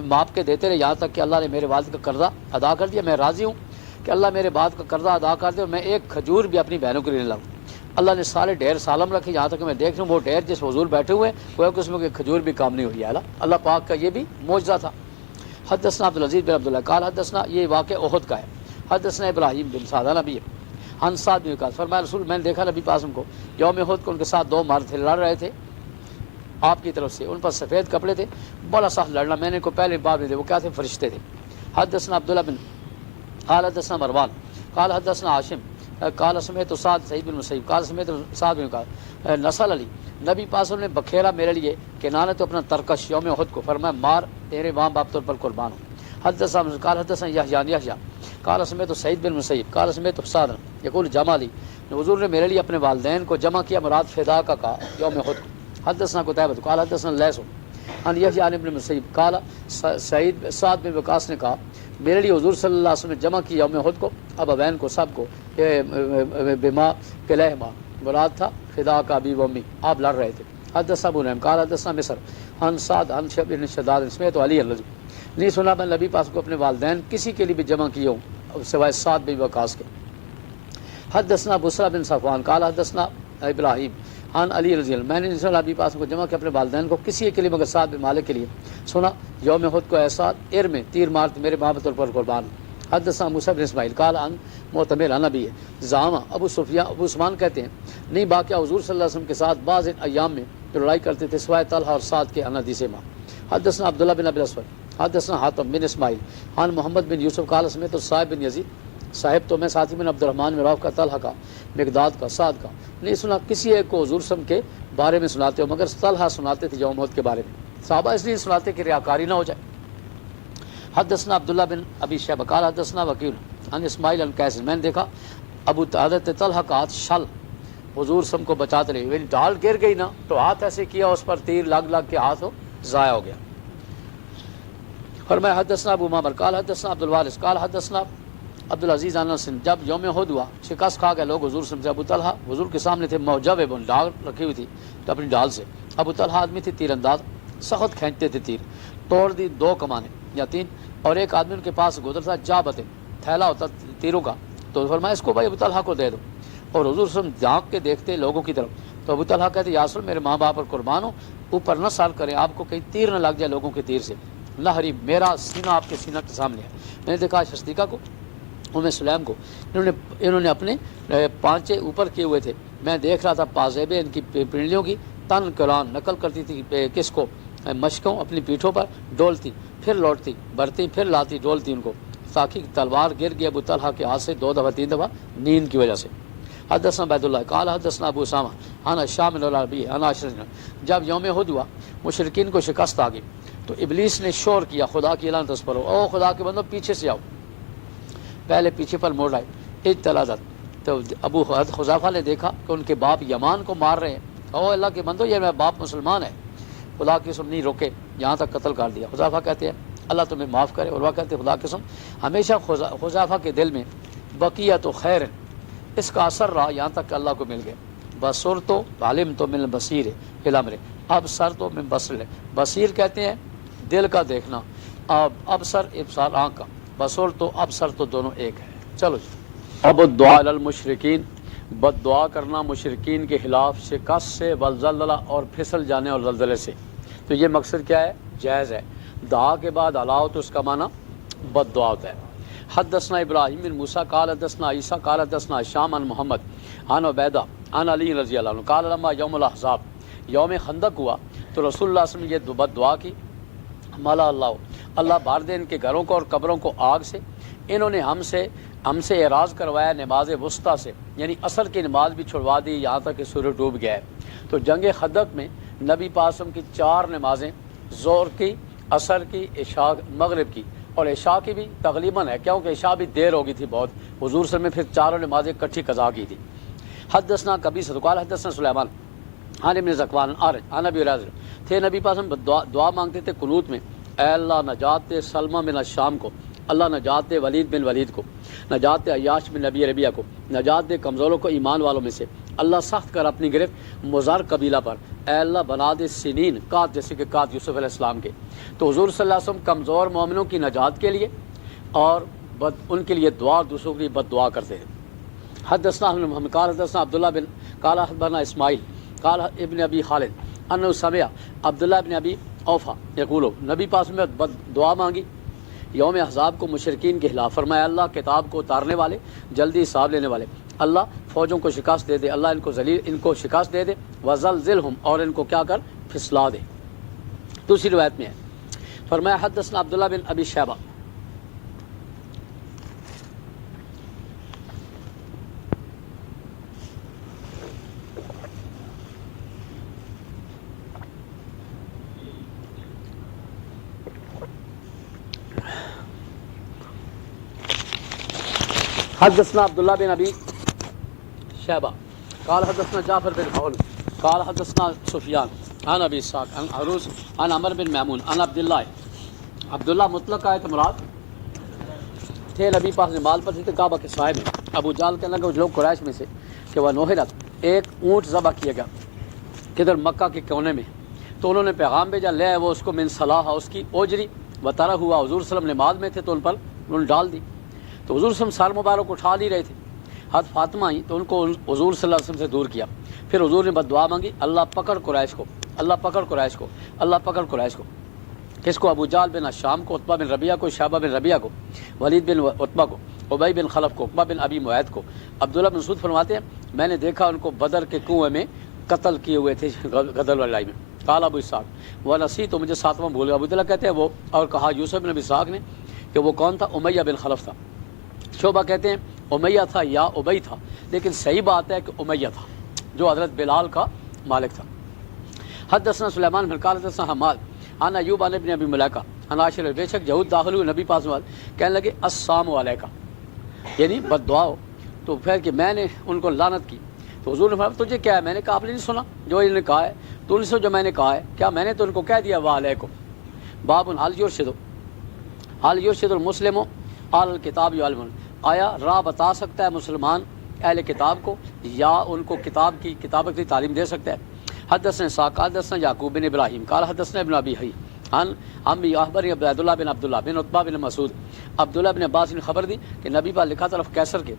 ماپ کے دیتے رہے یہاں تک کہ اللہ نے میرے والد کا قرضہ ادا کر دیا. میں راضی ہوں کہ اللہ میرے بعد کا قرضہ ادا کر دے اور میں ایک کھجور بھی اپنی بہنوں کے لیے لاؤں. اللہ نے سارے ڈھیر سالم رکھے یہاں تک کہ میں دیکھ رہا ہوں وہ ڈھیر جس حضور بیٹھے ہوئے وہ کہ اس میں کوئی کھجور بھی کام نہیں ہوئی ہے. اللہ پاک کا یہ بھی معجزہ تھا. حدثنا عبدالعزیز بن عبداللہ قال حدثنا، یہ واقع احد کا ہے. حدثنا ابراہیم بن سعد نبی ہے عن سعد بن وقاص فرمایا رسول میں نے دیکھا نبی پاسم کو یوم احد کو ان کے ساتھ 2 مرد تھے لڑ رہے تھے آپ کی طرف سے، ان پر سفید کپڑے تھے، بڑا سخت لڑنا. میں نے ان کو پہلے باب میں دے وہ کیا تھے؟ فرشتے تھے. حدثنا عبداللہ بن قال حدثنا مروان قال حدثنا عاصم قال سمعت سعد سعید بن مسیب قال سمعت سعد بن وقاص نسل علی نبی پاسم نے بکھیرا میرے لیے کنانہ تو اپنا ترکش یوم احد کو، فرمایا مار تیرے ماں باپ طور پر قربان ہو. حدثنا قال حدثنا یحییٰ قال سمعت سعید بن مسیب قال سمعت سعد یقول جمع لی، حضور نے میرے لیے اپنے والدین کو جمع کیا، مراد فدا کا کہا یوم احد کو. حدثنا قتیبہ قال حدثنا لیث عن یحییٰ بن مسیب قال سعد بن وقاص نے کہا میرے لیے حضور صلی اللہ علیہ وسلم نے جمع کی یوم احد کو اب ابین کو سب کو بما کلہما، مراد تھا فدا کا ابی و امی، آپ لڑ رہے تھے. حدثنا ابو نعیم قال حدثنا مصر عن سعد عن شعب بن شداد سمعت علی الرضی، نہیں سنا میں نبی پاس کو اپنے والدین کسی کے لیے بھی جمع کیے ہوں سوائے سعد بن وقاص کے. حدثنا بصرہ بن صفوان قال حدثنا ابراہیم عن علی رضی اللہ، میں نے نبی پاس کو جمع کیا اپنے والدین کو کسی کے لیے مگر سعد بن مالک کے لیے. سنا یوم احد کو احساد ار میں تیر مارت میرے ماں طور پر قربان. حدثنا موسیٰ بن اسماعیل قال عن معتمر عن نبی ہے زعامہ ابو عثمان کہتے ہیں نہیں باقیہ حضور صلی اللہ علیہ وسلم کے ساتھ بعض ایام میں جو لڑائی کرتے تھے سوائے طلحہ اور سعد کے حدیث ماں. حدثنا عبداللہ بن ابی الاسود حدثنا حاتم بن اسماعیل عن محمد بن یوسف قال سمعت صاحب بن یزید، صاحب تو میں ساتھی بن عبد الرحمن بن عوف کا، طلحہ کا، مقداد کا، سعد کا. نہیں سنا کسی ایک کو حضور صلی کے بارے میں سناتے ہو مگر طلحہ سناتے تھے یوم احد کے بارے میں. صحابہ اس لیے سناتے کہ ریاکاری نہ ہو جائے. حدثنا عبداللہ بن ابی شیبہ قال حدثنا وکیل عن اسماعیل عن قیس، میں نے دیکھا ابو حضرت طلحہ کا ہاتھ شل حضور صلی کو بچاتے رہے، ڈال گر گئی نا تو ہاتھ ایسے کیا اس پر تیر لگ کے ہاتھ ضائع ہو گیا. فرمایا حدثنا ابو معمر قال حدثنا عبد الوارث قال حدثنا عبدالعزیز عن انس، جب یوم احد ہوا شکست کھا گئے لوگ حضور صلی اللہ علیہ وسلم. ابو طلحہ حضور کے سامنے تھے، موجب بن ڈال رکھی ہوئی تھی تو اپنی ڈال سے. ابو طلحہ آدمی تھے تیر انداز، سخت کھینچتے تھے تیر، توڑ دی 2 کمانیں یا 3، اور ایک آدمی ان کے پاس گزر تھا جابتیں تھیلا ہوتا تیروں کا، تو فرمایا اس کو بھائی ابو طلحہ کو دے دو. اور حضور صلی اللہ علیہ وسلم جھانک کے دیکھتے لوگوں کی طرف تو ابو طلحہ کہتے یا رسول میرے ماں باپ پر قربان ہو، اوپر نہ سال کریں آپ کو کہیں تیر نہ لگ جائے لوگوں کے تیر سے. نہری میرا سینہ آپ کے سینہ کے سامنے ہے. میں نے دیکھا شصدیقہ کو، سلیم کو، انہوں نے اپنے پانچے اوپر کیے ہوئے تھے. میں دیکھ رہا تھا پازیبیں ان کی پنڈلیوں کی تن قرآن نقل کرتی تھی کس کو؟ مشکوں اپنی پیٹھوں پر ڈولتی پھر لوٹتی برتی پھر لاتی ڈولتی ان کو، تاکہ تلوار گر گئی ابو طلحہ کے ہاتھ سے 2 دفعہ 3 دفعہ نیند کی وجہ سے. حدثنا عبید اللہ قال حدثنا ابو اسامہ عن شام العربی عن عاشر، جب یوم احد ہوا مشرکین کو شکست آ گئی تو ابلیس نے شور کیا خدا کی لعنت اس پر ہو، او خدا کے بندو پیچھے سے آؤ. پہلے پیچھے پر موڑ آئے. اطلاعات تو ابو حذیفہ نے دیکھا کہ ان کے باپ یمان کو مار رہے ہیں. او اللہ کے بندو یہ میرا باپ مسلمان ہے، خدا کی قسم نہیں روکے یہاں تک قتل کر دیا. حذیفہ کہتے ہیں اللہ تمہیں معاف کرے، اور وہ کہتے ہیں خدا کی قسم ہمیشہ حذیفہ کے دل میں بقیت و خیر اس کا اثر رہا یہاں تک کہ اللہ کو مل گئے. بصر تو عالم تو من بصیر الامر، اب سر تو من بصر، بصیر کہتے ہیں دل کا دیکھنا، اب سر ابصار آنکھ کا، بصر تو اب سر تو دونوں ایک ہے. چلو جی. اب الدعاء للمشرکین، بد دعا کرنا مشرکین کے خلاف شکست سے والزلزلہ اور پھسل جانے اور زلزلے سے. تو یہ مقصد کیا ہے؟ جائز ہے. دعا کے بعد علاؤ تو اس کا معنی بد دعا ہوتا ہے. حدثنا ابراہیم بن موسیٰ قال حدثنا عیسیٰ قال حدثنا شام عن محمد عن عبیدہ عن علی رضی اللہ عنہ قال لما یوم الاحزاب، یوم خندق ہوا تو رسول اللہ صلی اللہ علیہ وسلم یہ بد دعا کی، مالا اللہ بھر دے ان کے گھروں کو اور قبروں کو آگ سے، انہوں نے ہم سے اعراض کروایا نماز وسطیٰ سے، یعنی عصر کی نماز بھی چھڑوا دی یہاں تک کہ سورج ڈوب گیا ہے. تو جنگ خندق میں نبی پاسم کی 4 نمازیں، ظہر کی، عصر کی، عشاء مغرب کی، اور عشاء کی بھی تقریباً ہے کیونکہ عشاء بھی دیر ہو گئی تھی بہت، حضور صلی اللہ علیہ وسلم نے پھر 4 نمازیں اکٹھی قضا کی تھی. حدثنا قبیصہ قال حدثنا سلیمان عن ابن ذکوان عارج عن ابی ہریرہ تھے نبی پاس دعا مانگتے تھے قنوت میں، اے اللہ نجات دے سلمہ بن الشام کو، اللہ نجات دے ولید بن ولید کو، نجات دے عیاش بن نبی ربیہ کو، نجات دے کمزوروں کو ایمان والوں میں سے، اللہ سخت کر اپنی گرفت مضر قبیلہ پر، اے اللہ بنا دے سنین قات جیسے کہ قات یوسف علیہ السلام کے۔ تو حضور صلی اللہ علیہ وسلم کمزور مومنوں کی نجات کے لیے اور ان کے لیے دعا، دوسروں کے لیے بد دعا کرتے تھے۔ حدثنا محمد قال حدثنا عبداللہ بن قال اخبرنا اسماعیل قال ابن ابی خالد انه سمع عبداللہ ابن ابی اوفا یقول، نبی پاس میں بد دعا مانگی یوم احزاب کو مشرکین کے خلاف، فرمایا اللہ کتاب کو اتارنے والے، جلدی حساب لینے والے، اللہ فوجوں کو شکست دے دے، اللہ ان کو شکست دے دے، وزلزلہم اور ان کو کیا کر پھسلا دے۔ دوسری روایت میں ہے فرمایا حدثنا عبداللہ بن ابی شیبہ حدثنا عبداللہ بن ابی شیبہ قال حدثنا جعفر بن حول قال حدثنا سفیان عن ابی اسحاق عن عروس عن عمر بن میمون عن عبداللہ مطلق آیت مراد تھے نبی پاک نے مال پر تھے کعبہ کے سائے میں۔ ابو جال کہنے لگا کچھ لوگ قریش میں سے کہ وہ نوحرت ایک اونٹ ذبح کیا گیا کدھر مکہ کے کونے میں، تو انہوں نے پیغام بھیجا لے وہ اس کو من صلاح اس کی اوجری وطرح ہوا، حضور صلی اللہ علیہ وسلم نماز میں تھے تو ان پر انہوں نے ڈال دی، تو حضور صلی اللہ علیہ وسلم سار مبارک اٹھا نہیں رہے تھے، حضرت فاطمہ آئی تو ان کو حضور صلی اللہ علیہ وسلم سے دور کیا، پھر حضور نے بد دعا مانگی اللہ پکڑ قریش کو، اللہ پکڑ قریش کو، اللہ پکڑ قریش کو۔ کس کو؟ ابو جال بن الشام کو، عتبہ بن ربیعہ کو، شعبہ بن ربیعہ کو، ولید بن عتبہ کو، ابی بن خلف کو، عقبہ بن ابی معیط کو۔ عبداللہ بن مسعود فرماتے ہیں میں نے دیکھا ان کو بدر کے کنویں میں قتل کیے ہوئے تھے غدر والی لڑائی میں۔ قال ابو اسحاق وہ نسی تو مجھے ساتواں بھول گیا، ابو عبداللہ کہتے ہیں وہ، اور کہا یوسف بن ابی اسحاق نے کہ وہ کون تھا؟ امیہ بن خلف تھا۔ شعبہ کہتے ہیں امیہ تھا یا ابی تھا، لیکن صحیح بات ہے کہ امیہ تھا جو حضرت بلال کا مالک تھا۔ حدثنا سلیمان بن قال حدثنا حماد عن ایوب عن ابن ابی ملیکہ عن عائشہ، بے شک یہود داخل ہوئے نبی پاس میں کہنے لگے السلام علیکہ، یعنی بد دعا ہو، تو پھر کہ میں نے ان کو لعنت کی، تو حضور نے فرمایا تجھے کیا ہے، میں نے کہا آپ نے نہیں سنا جو انہوں نے کہا ہے، تو ان سے جو میں نے کہا ہے کیا میں نے تو ان کو کہہ دیا وعلیکم۔ باب حل یرشد المسلم علی الکتاب یعلمون، آیا راہ بتا سکتا ہے مسلمان اہل کتاب کو یا ان کو کتاب کی تعلیم دے سکتا ہے؟ حدثنا اسحاق حدثنا یعقوب بن ابراہیم قال حدثنا ابن ابی حی عن عمی اخبرنی عبداللہ بن عتبہ بن مسعود، عبداللہ بن عباس نے خبر دی کہ نبی پاک لکھا طرف کیسر کے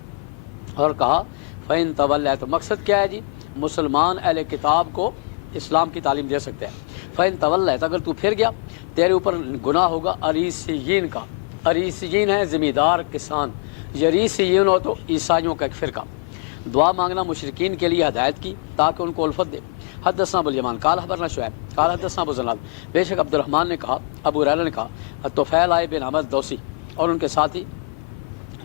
اور کہا فَإِن تَوَلَّيْتُمْ، تو مقصد کیا ہے جی؟ مسلمان اہل کتاب کو اسلام کی تعلیم دے سکتے ہیں۔ فَإِن تَوَلَّيْتُ، اگر تو پھر گیا تیرے اوپر گناہ ہوگا اریسیین کا، اریسیین ہے زمیندار کسان، یریسیین ہو تو عیسائیوں کا ایک فرقہ۔ دعا مانگنا مشرکین کے لیے ہدایت کی تاکہ ان کو الفت دے۔ حدثنا ابو الیمان قال خبرنا شعیب قال حدثنا ابو زناد، بے شک عبد الرحمن نے کہا ابو ہریرہ نے کہا طفیل آئے بن احمد دوسی اور ان کے ساتھی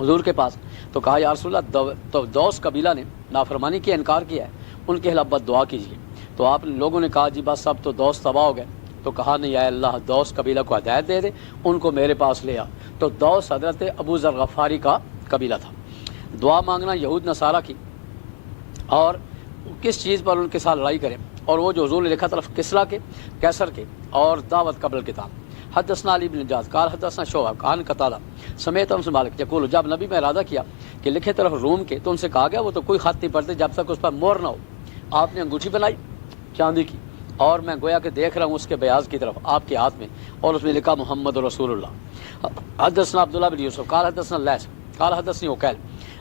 حضور کے پاس، تو کہا یا رسول اللہ تو دوس قبیلہ نے نافرمانی کی انکار کیا ہے، ان کے خلاف بد دعا کیجیے۔ تو آپ لوگوں نے کہا جی بس اب تو دوس تباہ ہو گئے، تو کہا نہیں اے اللہ دوس قبیلہ کو ہدایت دے دے، ان کو میرے پاس لے آ۔ تو دوس حضرت ابو ذر غفاری کا قبیلہ تھا۔ دعا مانگنا یہود نصارہ کی، اور کس چیز پر ان کے ساتھ لڑائی کریں، اور وہ جو حضور نے لکھا طرف کسرا کے کیسر کے اور دعوت قبل الکتاب۔ حدثنا علی بن نجاد قال حدثنا شعبہ عن قتادہ سمیت انس مالک یقول، جب نبی میں ارادہ کیا کہ لکھے طرف روم کے تو ان سے کہا گیا وہ تو کوئی خط نہیں پڑھتے جب تک اس پر مہر نہ ہو۔ آپ نے انگوٹھی بنائی چاندی کی، اور میں گویا کہ دیکھ رہا ہوں اس کے بیاض کی طرف آپ کے ہاتھ میں، اور اس میں لکھا محمد رسول اللہ۔ حدثنا عبداللہ بن یوسف قال حدثنا لیث قال حدثنی عقیل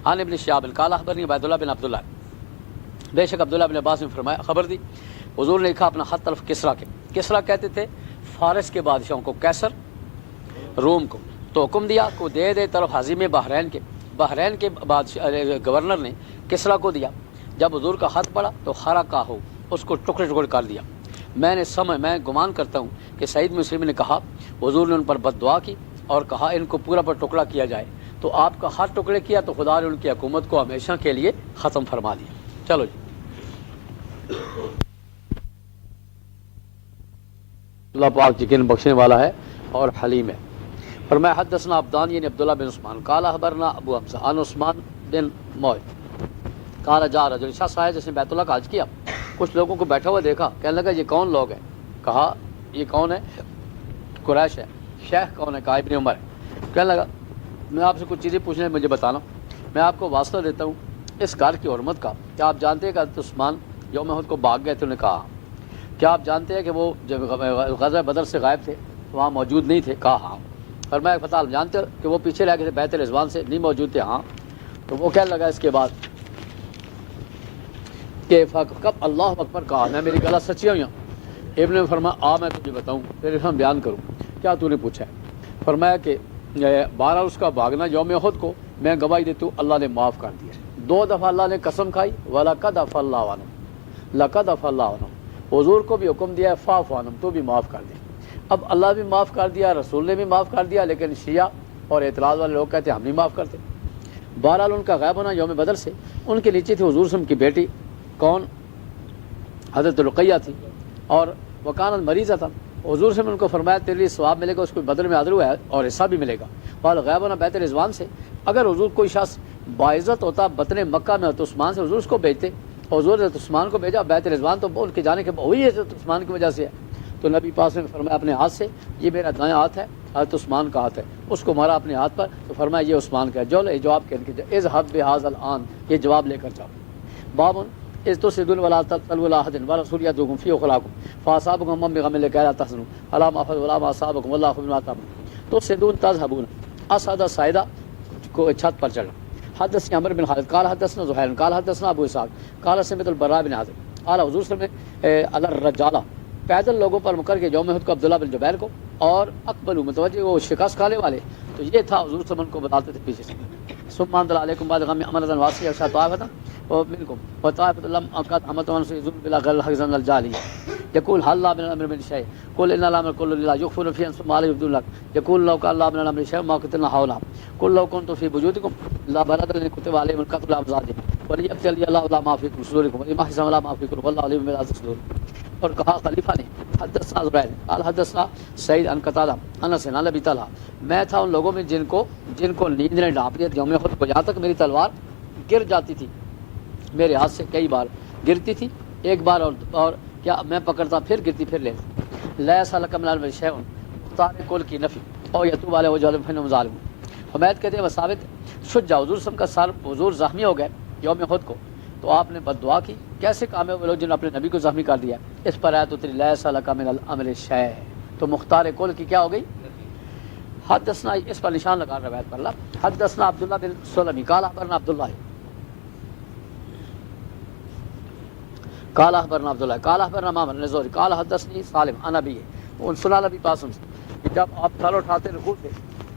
عن ابن شہاب قال اخبرنی عبیداللہ بن عبداللہ، بے شک عبداللہ بن عباس نے فرمایا خبر دی حضور نے لکھا اپنا خط طرف کسرا کے، کسرا کہتے تھے فارس کے بادشاہوں کو، کیسر روم کو، تو حکم دیا کو دے دے طرف حزیم بحرین کے بادشاہ گورنر نے کسرا کو دیا۔ جب حضور کا خط پڑا تو خرا کا ہو اس کو ٹکڑے ٹکڑے کر دیا۔ میں گمان کرتا ہوں کہ سعید مسلم نے کہا حضور نے ان پر بد دعا کی اور کہا ان کو پورا پر ٹکڑا کیا جائے، تو آپ کا ہاتھ ٹکڑے کیا تو خدا نے ان کی حکومت کو ہمیشہ کے لیے ختم فرما دیا۔ چلو جی، اللہ پاک یقین بخشنے والا ہے اور حلیم ہے۔ فرمایا حدثنا عبدان یعنی عبداللہ بن عثمان قال اخبرنا ابو حمزہ عن عثمان بن موئل قال جاء رجل، شخص آیا جس نے بیت اللہ کا حج کیا، کچھ لوگوں کو بیٹھا ہوا دیکھا، کہنے لگا یہ کون لوگ ہیں؟ کہا یہ کون ہے؟ قریش ہے۔ شیخ کون ہے؟ کہا ابن عمر ہے۔ کہنے لگا میں آپ سے کچھ چیزیں پوچھنے مجھے بتانا. میں آپ کو واسطہ دیتا ہوں اس گھر کی حرمت کا. کیا آپ جانتے ہیں کہ حضرت عثمان یوم احد کو بھاگ گئے تھے؟ انہوں نے کہا. کیا آپ جانتے ہیں کہ وہ جب غزوہ بدر سے غائب تھے وہاں موجود نہیں تھے؟ کہا ہاں. فرمایا پتہ آپ جانتے ہو کہ وہ پیچھے رہ گئے تھے بیت رضوان سے نہیں موجود تھے؟ ہاں. تو وہ کہنے لگا اس کے بعد کہ کب اللہ اکبر کہا میں میری غلط سچی ہوئی ہوں. ابن نے فرمایا میں تجھے بتاؤں پھر ہم بیان کروں. کیا تو نے پوچھا ہے؟ فرمایا کہ 12 اس کا بھاگنا یوم احد کو میں گواہی دیتا ہوں اللہ نے معاف کر دیا. 2 دفعہ اللہ نے قسم کھائی وَلَقَدْ عَفَا اللَّهُ عَنْهُمْ لَقَدْ عَفَا اللَّهُ عَنْهُمْ. حضور کو بھی حکم دیا ہے فاعف عنہم تو بھی معاف کر دے. اب اللہ بھی معاف کر دیا رسول نے بھی معاف کر دیا لیکن شیعہ اور اعتراض والے لوگ کہتے ہیں ہم نہیں معاف کرتے. بہرحال ان کا غائب ہونا یوم بدر سے ان کے نیچے تھی حضور وسلم کی بیٹی کون؟ حضرت رقیہ تھی اور وکانت مریضہ تھا. حضور سے ان کو فرمایا تیرے لیے ثواب ملے گا اس کو بدر میں حاضر ہوا ہے اور حصہ بھی ملے گا. اور غائب ہونا بیت رضوان سے اگر حضور کوئی شخص باعزت ہوتا بطن مکہ میں تو عثمان سے حضور اس کو بھیجتے. حضور حضرت عثمان کو بھیجا. بیت رضوان تو ان کے جانے کے وہی حضرت عثمان کی وجہ سے ہے. تو نبی پاس نے فرمایا اپنے ہاتھ سے یہ میرا دایاں ہاتھ ہے حضرت عثمان کا ہاتھ ہے. اس کو مارا اپنے ہاتھ پر تو فرمایا یہ عثمان کا ہے. جو جواب کہنے کے اذهب بهذا الآن یہ جواب لے کر جاؤ. باب اس تو سدون ولا تلو احد ورسول يدعوكم في اخلاقكم فاصابكم غم بغم لكي لا تحزنوا على ما فعل ولا ما اصابكم والله بما تعملون. تو سدون تذهبون اسعد سعيدہ کو چھت پر چڑھا. حدثنا عمرو بن خالد قال حدثنا زهير قال حدثنا ابو اسحاق قال سمعت البراء بن عازب قال حضور صلی اللہ علیہ وسلم علی الرجالہ پیدل لوگوں پر مکر کے یوم احد کو عبداللہ بن جبیر کو اور اقبل متوجہ وہ شکست کھانے والے. تو یہ تھا حضور صلی اللہ علیہ وسلم کو بتاتے تھے پیچھے سے ثم انزل علیکم بعد غم امنۃ واسعۃ وشطائفۃ ومنکم وطائفۃ لم اقد امتون سيذون بلا غل حزن الجاهليه يقول هل لا من الامر من شيء قل ان الامر كله لله يغفر في انفسهم ما لا يبدون لك يقول لو كان لا من الامر شيء ما قتلنا حولها قل لو كنتم في بيوتكم لا برد الذين كتب عليهم القتل ابزاجهم وليبتلي الله لا ما في صدوركم ولما حسن لا ما فيكم والله عليم بذات الصدور. اور کہا خلیفہ نے حدثنا زبیر قال حدثنا سعید عن قتادہ انس عن ابی طلحہ میں تھا ان لوگوں میں جن کو نیند نے ڈھانپ دیا یوم احد کو یہاں تک میری تلوار گر جاتی تھی میرے ہاتھ سے کئی بار گرتی تھی ایک بار اور کیا میں پکڑتا پھر گرتی پھر لیتا. لیس لک من الامر شیء مختار کل کی نفی اور یتوب علیہ وجہ فانہم ظالمون. حمید کہتے ہیں وثابت شجاع حضور صلی کا سر حضور زخمی ہو گئے یوم احد کو تو آپ نے بد دعا کی. کیسے کام ہے وہ لوگ جنہوں نے اپنے نبی کو زخمی کر دیا. اس پر آیت اتری لیس لک من الامر شیء تو مختار کل کی کیا ہو گئی؟ حدثنا اس پر نشان لگا روایت پر اللہ. حدثنا عبداللہ بن سلمی قال اخبرنا عبداللہ قال اخبرنا عبداللہ قال اخبرنا معمر بن زہری قال حدثني سالم عن ابی ان سنا نبی پاس کہ جب آپ سر اٹھاتے رکوع سے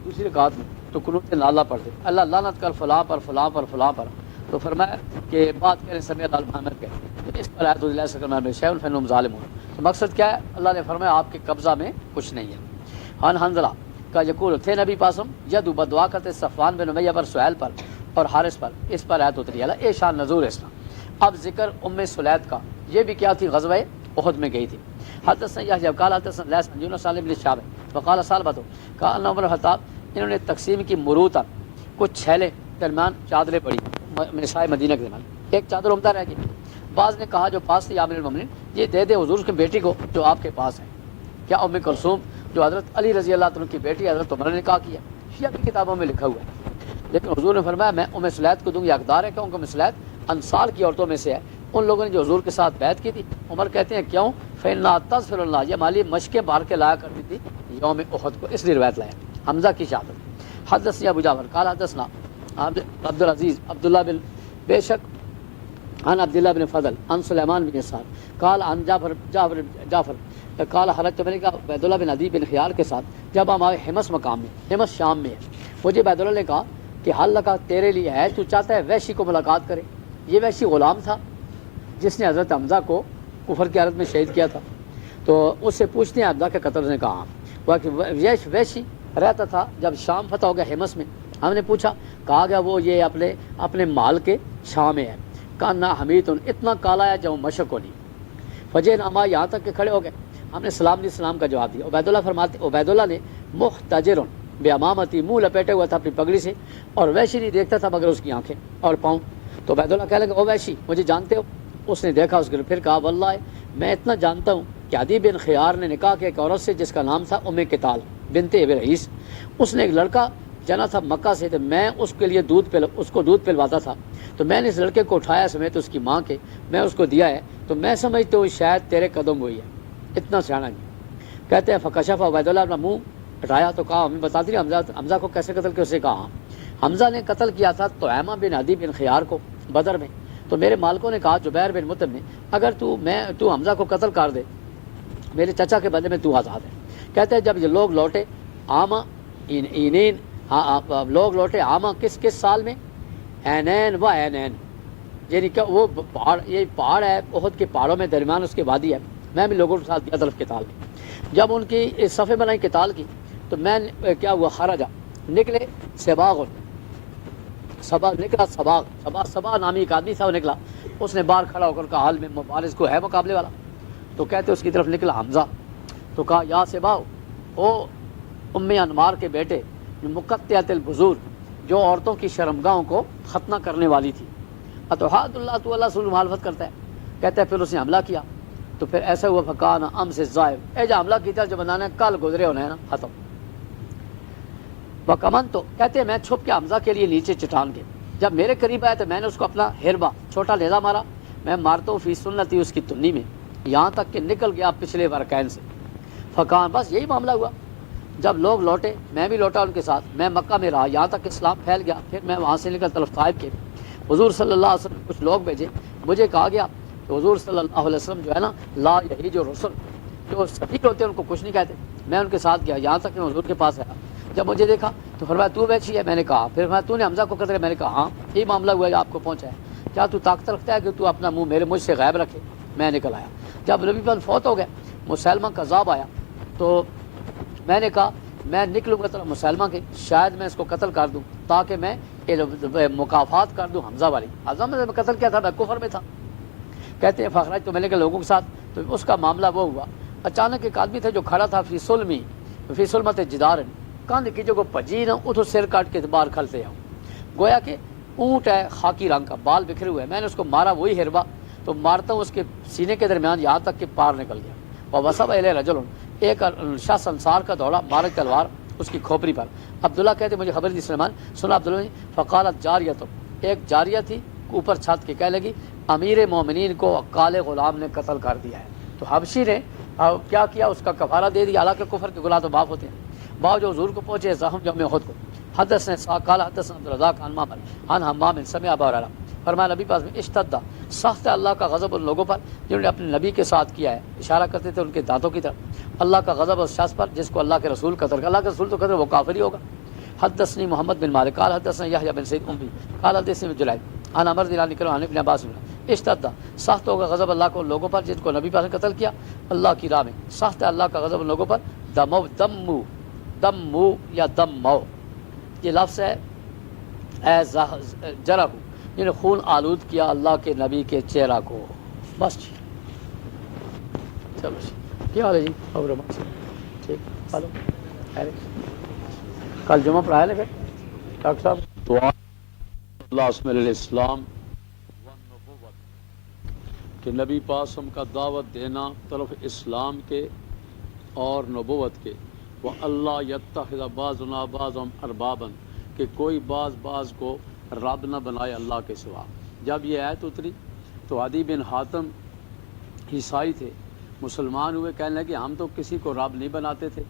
دوسری رکعت میں تو قنوت نالہ پڑھتے اللہ لعنت کر فلاں پر فلاں پر فلاں پر. تو فرمایا کہ بات کریں سمیع اللہ محمد کے اس پر آیت اللہ سکرمان میں شیء فانہم ظالمون. تو مقصد کیا ہے؟ اللہ نے فرمایا آپ کے قبضہ میں کچھ نہیں ہے. عن حنظلہ کا یقول تھے نبی پاسم یدو بدعا کرتے صفوان بن امیہ پر سہیل پر اور حارث پر. اس پر آیت اتری اللہ اے شان نزول اسلام. اب ذکر ام سلیت کا یہ بھی کیا تھی غزوہ احد میں گئی تھی. حدثنا یحییٰ قال حدثنا لیث عن یونس عن ابن شہاب وقال ثعلبۃ قال عمر الخطاب انہوں نے تقسیم کی مروتا کچھ چھیلے درمیان چادریں پڑی نساء مدینہ کے درمیان ایک چادر عمدہ رہ گئی. بعض نے کہا جو پاس تھی عامر المومنین یہ دے دے حضور کی بیٹی کو جو آپ کے پاس ہے. کیا ام کلثوم جو حضرت علی رضی اللہ عنہ کی بیٹی حضرت عمر نے کہا کیا شیعہ کی کتابوں میں لکھا ہوا ہے. لیکن حضور نے فرمایا میں ام سلیت کو دوں گی. حقدار ہے کہ ام سلیت انصار کی عورتوں میں سے ہے ان لوگوں نے جو حضور کے ساتھ بیعت کی تھی. عمر کہتے ہیں کیوں؟ فإنها تغفر اللہ یہ مالی مشقیں بار کے لایا کرتی تھی یوم احد کو اس لیے روایت لایا. حمزہ کی شہادت. حدثنا ابو جعفر قال حدثنا عبد العزیز عبداللہ بن بے شک عن عبداللہ بن فضل عن سلیمان بن یسار قال عن جعفر قال حرکت میں نے کہا عبید اللہ بن عدی بن خیار کے ساتھ جب ہم آئے حمص مقام میں حمص شام میں ہے. مجھے عبید اللہ نے کہا کہ حل لگا تیرے لیے ہے تو چاہتا ہے وحشی کو ملاقات کرے. یہ وحشی غلام تھا جس نے حضرت حمزہ کو کفر کی حالت میں شہید کیا تھا. تو اس سے پوچھتے ہیں حمزہ کے قتل نے کہا وہ کہ وحشی رہتا تھا جب شام فتح ہو گیا حمص میں. ہم نے پوچھا کہا گیا وہ یہ اپنے مال کے شام میں ہے. کانا حمید اتنا کالا ہے جب مشق کو نہیں. فجر اما یہاں تک کہ کھڑے ہو گئے. ہم نے سلام علیہ السلام کا جواب دیا. عبید اللہ فرماتے عبید اللہ نے محتجر بے امامتی منہ لپیٹے ہوا تھا اپنی پگڑی سے اور ویشی نہیں دیکھتا تھا مگر اس کی آنکھیں اور پاؤں. تو عبید اللہ کہنے لگا او ویشی مجھے جانتے ہو؟ اس نے دیکھا اس کو پھر کہا واللہ میں اتنا جانتا ہوں کہ عدی بن خیار نے نکاح کیا ایک عورت سے جس کا نام تھا ام کتال بنت ابی رئیس. اس نے ایک لڑکا جانا تھا مکہ سے، تو میں اس کے لیے اس کو دودھ پلواتا تھا، تو میں نے اس لڑکے کو اٹھایا سمیت اس کی ماں کے، میں اس کو دیا ہے، تو میں سمجھتا ہوں شاید تیرے قدم ہوئی ہے، اتنا سیاح نہیں۔ کہتے ہیں فکشف عبید اللہ اپنا منہ ہٹایا تو کہا ہمیں بتا دی حمزہ کو کیسے قتل کیا؟ اسے کہا حمزہ نے قتل کیا تھا طعیمہ بن عدی بن خیار کو بدر میں، تو میرے مالکوں نے کہا جبیر بن مطعم نے اگر تو حمزہ کو قتل کر دے میرے چچا کے بدلے میں تو آزاد ہے۔ کہتے ہیں جب یہ لوگ لوٹے لوگ لوٹے آما کس سال میں؟ اینین و اینین، یعنی کہ وہ پہاڑ، یہ پہاڑ ہے احد کے پہاڑوں میں درمیان اس کے وادی ہے، میں بھی لوگوں کے ساتھ گیا طرف قتال میں۔ جب ان کی صفے بنائی قتال کی تو میں کیا ہوا خرجہ نکلے سباغ نکلا سبا نامی ایک آدمی تھا، وہ نکلا، اس نے باہر کھڑا ہو کر کہا حال میں مبارز کو ہے مقابلے والا، تو کہتے اس کی طرف نکلا حمزہ، تو کہا یا سباؤ، او ام انمار کے بیٹے مقطعۃ البذور، جو عورتوں کی شرمگاہوں کو ختنہ کرنے والی تھی، اتحاد اللہ تو اللہ سے مخالفت کرتا ہے۔ کہتے ہیں پھر اس نے حملہ کیا، تو پھر ایسا ہوا فکان ام سے ظاہر، اے جو حملہ کی تھا جو بنانا ہے کل گزرے ہونا ہے نا، ختم۔ وکمن تو کہتے ہیں میں چھپ کے حمزہ کے لیے نیچے چٹان کے، جب میرے قریب آیا تو میں نے اس کو اپنا ہربا چھوٹا لیزا مارا، میں مارتا ہوں فی سنتی اس کی تنی میں، یہاں تک کہ نکل گیا پچھلے ورکین سے۔ فکان بس یہی معاملہ ہوا۔ جب لوگ لوٹے میں بھی لوٹا ان کے ساتھ، میں مکہ میں رہا یہاں تک کہ اسلام پھیل گیا، پھر میں وہاں سے نکل طرف طائف کے حضور صلی اللہ علیہ وسلم کچھ لوگ بھیجے، مجھے کہا گیا کہ حضور صلی اللہ علیہ وسلم جو ہے نا لا یہی جو رسول جو سبھی ہوتے ہیں ان کو کچھ نہیں کہتے، میں ان کے ساتھ گیا یہاں تک کہ میں حضور کے پاس آیا، جب مجھے دیکھا تو فرمایا تو بیچی ہے، میں نے کہا، پھر فرمایا تو نے حمزہ کو قتل کیا؟ میں نے کہا ہاں، یہ معاملہ ہوا ہے آپ کو پہنچا ہے، کیا تو طاقت رکھتا ہے کہ تو اپنا منہ مجھ سے غائب رکھے؟ میں نکل آیا۔ جب نبی پر فوت ہو گئے، مسلمہ کذاب آیا، تو میں نے کہا میں نکلوں گا طرف مسلمہ کے، شاید میں اس کو قتل کر دوں تاکہ میں مکافات کر دوں حمزہ والی، حمزہ میں قتل کیا تھا، میں کفر میں تھا۔ کہتے ہیں فخراج تو میں نے کہا لوگوں کے ساتھ، تو اس کا معاملہ وہ ہوا، اچانک ایک آدمی تھا جو کھڑا تھا فی سلمت جدار، کاندھ کی جگہ پجی نہ اتو سر کاٹ کے باہر کھلتے ہوں، گویا کہ اونٹ ہے خاکی رنگ کا، بال بکھرے ہوئے، میں نے اس کو مارا وہی ہربا، تو مارتا ہوں اس کے سینے کے درمیان یہاں تک کہ پار نکل گیا، اور وصب الیہ رجل، ایک شخص انصار کا دوڑا مارک تلوار اس کی کھوپڑی پر۔ عبداللہ کہتے مجھے خبر دی سلیمان، سنا عبداللہ نے فقالت جاریۃ، ایک جاریہ تھی اوپر چھت کے، کہنے لگی امیر مومنین کو کالے غلام نے قتل کر دیا ہے، تو حبشی نے کیا کیا، اس کا کفارہ دے دیا، حالانکہ کفر کے گناہ تو معاف ہوتے ہیں۔ باؤ جو حضور کو پہنچے زخم یوم احد کو، حدثنا قال حدثنا عبدالرزاق عن معمر عن حمام سمع ابا ہریرہ، فرمایا نبی پاس میں اشتدا، سخت ہے اللہ کا غضب ان لوگوں پر جنہوں نے اپنے نبی کے ساتھ کیا ہے، اشارہ کرتے تھے ان کے دانتوں کی طرف، اللہ کا غضب اس شخص پر جس کو اللہ کے رسول قتل کر، اللہ کے رسول تو قتل وہ کافر ہی ہوگا۔ حدثني محمد بن مالک قال حدثنا يحيى بن سعيد امي قال حدثني جليل عن عمرو بن نکلو عن ابن عباس اشتدا، سخت ہوگا غضب اللہ کو ان لوگوں پر جن کو نبی پاک نے قتل کیا اللہ کی راہ میں، سخت ہے اللہ کا غضب ان لوگوں پر، دمو یا دمو، یہ لفظ ہے اے جرح، جنہیں خون آلود کیا اللہ کے نبی کے چہرہ کو۔ بس جی چلو جی، کیا حال ہے جی؟ ٹھیک، چلو کل جمعہ پڑھایا لے پھر ڈاکٹر صاحب دعا اللہ اسم الاسلام کہ نبی پاسم کا دعوت دینا طرف اسلام کے اور نبوت کے، وہ اللہ یتخذ بعضنا بعضا اربابا، کہ کوئی بعض کو رب نہ بنائے اللہ کے سوا۔ جب یہ آیت اتری تو عدی بن حاتم عیسائی تھے، مسلمان ہوئے، کہنے لگے ہم تو کسی کو رب نہیں بناتے تھے،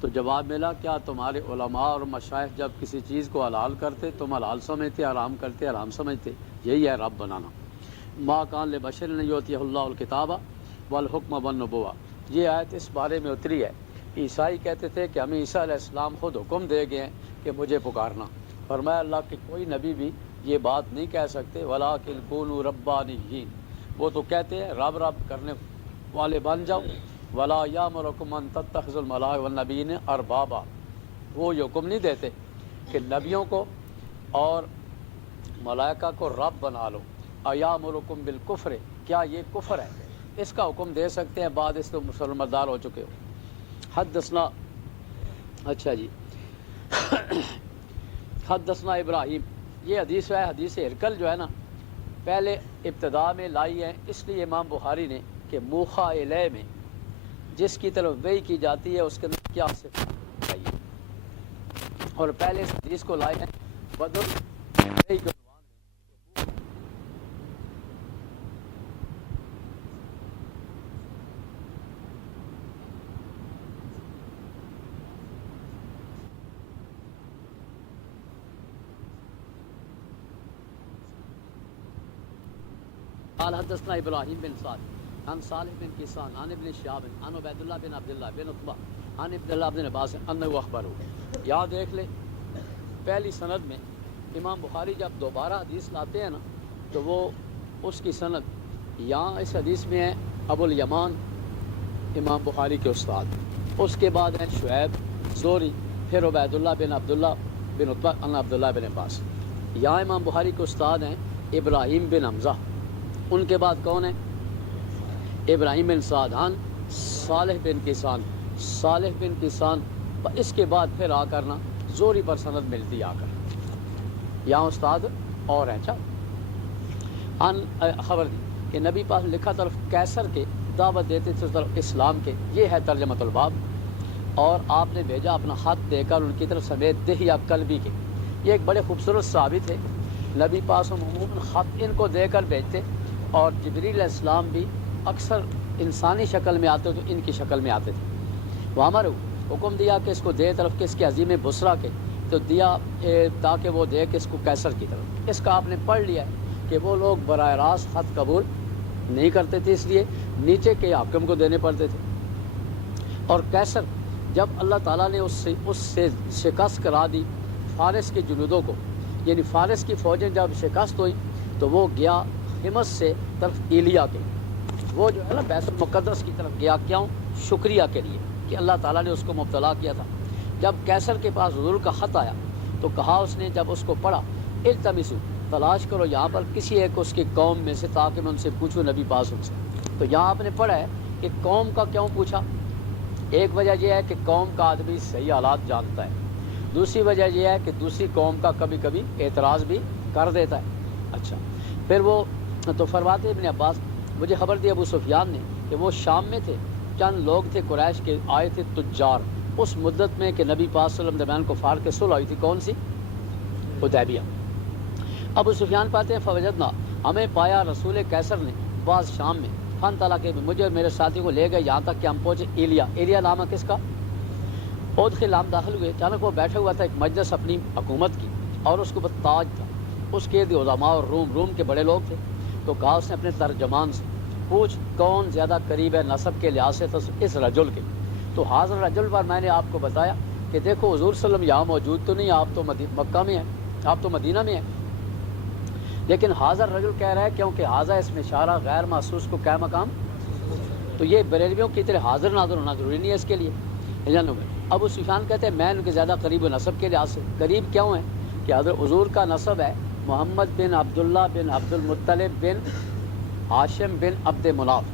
تو جواب ملا کیا تمہارے علماء اور مشائخ جب کسی چیز کو حلال کرتے تم حلال سمجھتے، حرام کرتے حرام سمجھتے، یہی ہے رب بنانا۔ ما کان لبشر ان یؤتیہ اللہ الکتاب والحکم والنبوہ، یہ آیت اس بارے میں اتری ہے۔ عیسائی کہتے تھے کہ ہمیں عیسیٰ علیہ السلام خود حکم دے گئے ہیں کہ مجھے پکارنا، فرمایا اللہ کے کوئی نبی بھی یہ بات نہیں کہہ سکتے، ولاکن کونوا ربانیین، وہ تو کہتے ہیں رب کرنے والے بن جاؤ، ولا یامرکم ان تتخذوا الملائکۃ والنبیین اربابا، وہ یہ حکم نہیں دیتے کہ نبیوں کو اور ملائکہ کو رب بنا لو۔ ایامرکم بالکفر، کیا یہ کفر ہے؟ اس کا حکم دے سکتے ہیں بعد اس تو مسلمان دار ہو چکے ہو۔ حدثنا، اچھا جی حدثنا ابراہیم، یہ حدیث ہے، حدیث ہرکل جو ہے نا پہلے ابتدا میں لائی ہے، اس لیے امام بخاری نے کہ موخا الیہ میں جس کی طرف وحی کی جاتی ہے اس کے اندر کیا صفات چاہیے۔ اور پہلے اس حدیث کو لائے ہیں بدر کے عنوان میں۔ قال حدثنا ابراہیم بن سعد عن صالح بن کیسان عن ابن شہاب عن عبید اللہ بن عبداللہ بن عتبہ عن عبداللہ بن عباس انہ اخبرہ۔ یاد دیکھ لے پہلی سند میں امام بخاری جب دوبارہ حدیث لاتے ہیں نا تو وہ اس کی سند یہاں اس حدیث میں ہے ابو الیمان امام بخاری کے استاد، اس کے بعد ہیں شعیب زوری، پھر عبید اللہ بن عبداللہ بن عتبہ عن عبداللہ بن عباس۔ یہاں امام بخاری کے استاد ہیں ابراہیم بن حمزہ، ان کے بعد کون ہے؟ ابراہیم بن سعد عن صالح بن کیسان، صالح بن کیسان، اس کے بعد پھر آ کر نا زوری پر سند ملتی آ کر، یہاں استاد اور ہیں۔ عن خبر دی کہ نبی پاک لکھا طرف کیسر کے دعوت دیتے تھے طرف اسلام کے، یہ ہے ترجمۃ الباب، اور آپ نے بھیجا اپنا خط دے کر ان کی طرف سمیت دہیا کلبی کے، یہ ایک بڑے خوبصورت صحابی تھے، نبی پاک عموماً خط ان کو دے کر بھیجتے، اور جبریل علیہ السلام بھی اکثر انسانی شکل میں آتے تو ان کی شکل میں آتے تھے۔ وہ ہمارے حکم دیا کہ اس کو دے طرف کس کے عظیم بصرہ کے، تو دیا تاکہ وہ دے کس کو کیسر کی طرف۔ اس کا آپ نے پڑھ لیا ہے کہ وہ لوگ براہ راست خط قبول نہیں کرتے تھے، اس لیے نیچے کے حاکم کو دینے پڑتے تھے، اور کیسر جب اللہ تعالیٰ نے اس سے شکست کرا دی فارس کے جنودوں کو، یعنی فارس کی فوجیں جب شکست ہوئی تو وہ گیا ہمس سے طرف ایلیا کے، وہ جو ہے نا بیت المقدس کی طرف گیا، کیوں؟ شکریہ کے لیے کہ اللہ تعالیٰ نے اس کو مبتلا کیا تھا۔ جب کیسر کے پاس حضور کا خط آیا تو کہا اس نے جب اس کو پڑھا، التمسو تلاش کرو یہاں پر کسی ایک اس کی قوم میں سے تاکہ میں ان سے پوچھوں نبی پاس ان سے۔ تو یہاں آپ نے پڑھا ہے کہ قوم کا کیوں پوچھا؟ ایک وجہ یہ ہے کہ قوم کا آدمی صحیح حالات جانتا ہے، دوسری وجہ یہ ہے کہ دوسری قوم کا کبھی کبھی اعتراض بھی کر دیتا ہے۔ اچھا، پھر وہ تو فرماتے ابن عباس مجھے خبر دی ابو سفیان نے کہ وہ شام میں تھے، چند لوگ تھے قریش کے آئے تھے تجار، اس مدت میں کہ نبی پاک صلی اللہ علیہ وسلم درمیان کفار کے صلح ہوئی تھی، کون سی؟ حدیبیہ۔ ابو سفیان پاتے ہیں فوجدنا ہمیں پایا رسول کیسر نے بعض شام میں، فن تعالیٰ کے مجھے اور میرے ساتھی کو لے گئے یہاں تک کہ ہم پہنچے ایلیا نام ہے کس کا؟ ادخل ہم داخل ہوئے، اچانک وہ بیٹھا ہوا تھا ایک مجلس اپنی حکومت کی، اور اس کے اوپر تاج تھا، اس کے علماء اور روم کے بڑے لوگ تھے۔ تو کہا اس نے اپنے ترجمان سے پوچھ کون زیادہ قریب ہے نسب کے لحاظ سے اس رجل کے، تو حاضر رجل پر میں نے آپ کو بتایا کہ دیکھو حضور صلی اللہ علیہ وسلم یہاں موجود تو نہیں، آپ تو مکہ میں ہیں، آپ تو مدینہ میں ہیں، لیکن حاضر رجل کہہ رہا ہے کیونکہ حاضر اس میں اشارہ غیر محسوس کو کیا مقام، تو یہ بریلویوں کی طرح حاضر ناظر ہونا ضروری نہیں ہے اس کے لیے۔ ابو سفیان کہتے ہیں میں ان کے زیادہ قریب و نسب کے لحاظ سے، قریب کیوں ہے کہ حضور کا نسب ہے محمد بن عبداللہ بن عبد المطلب بن ہاشم بن عبد مناف،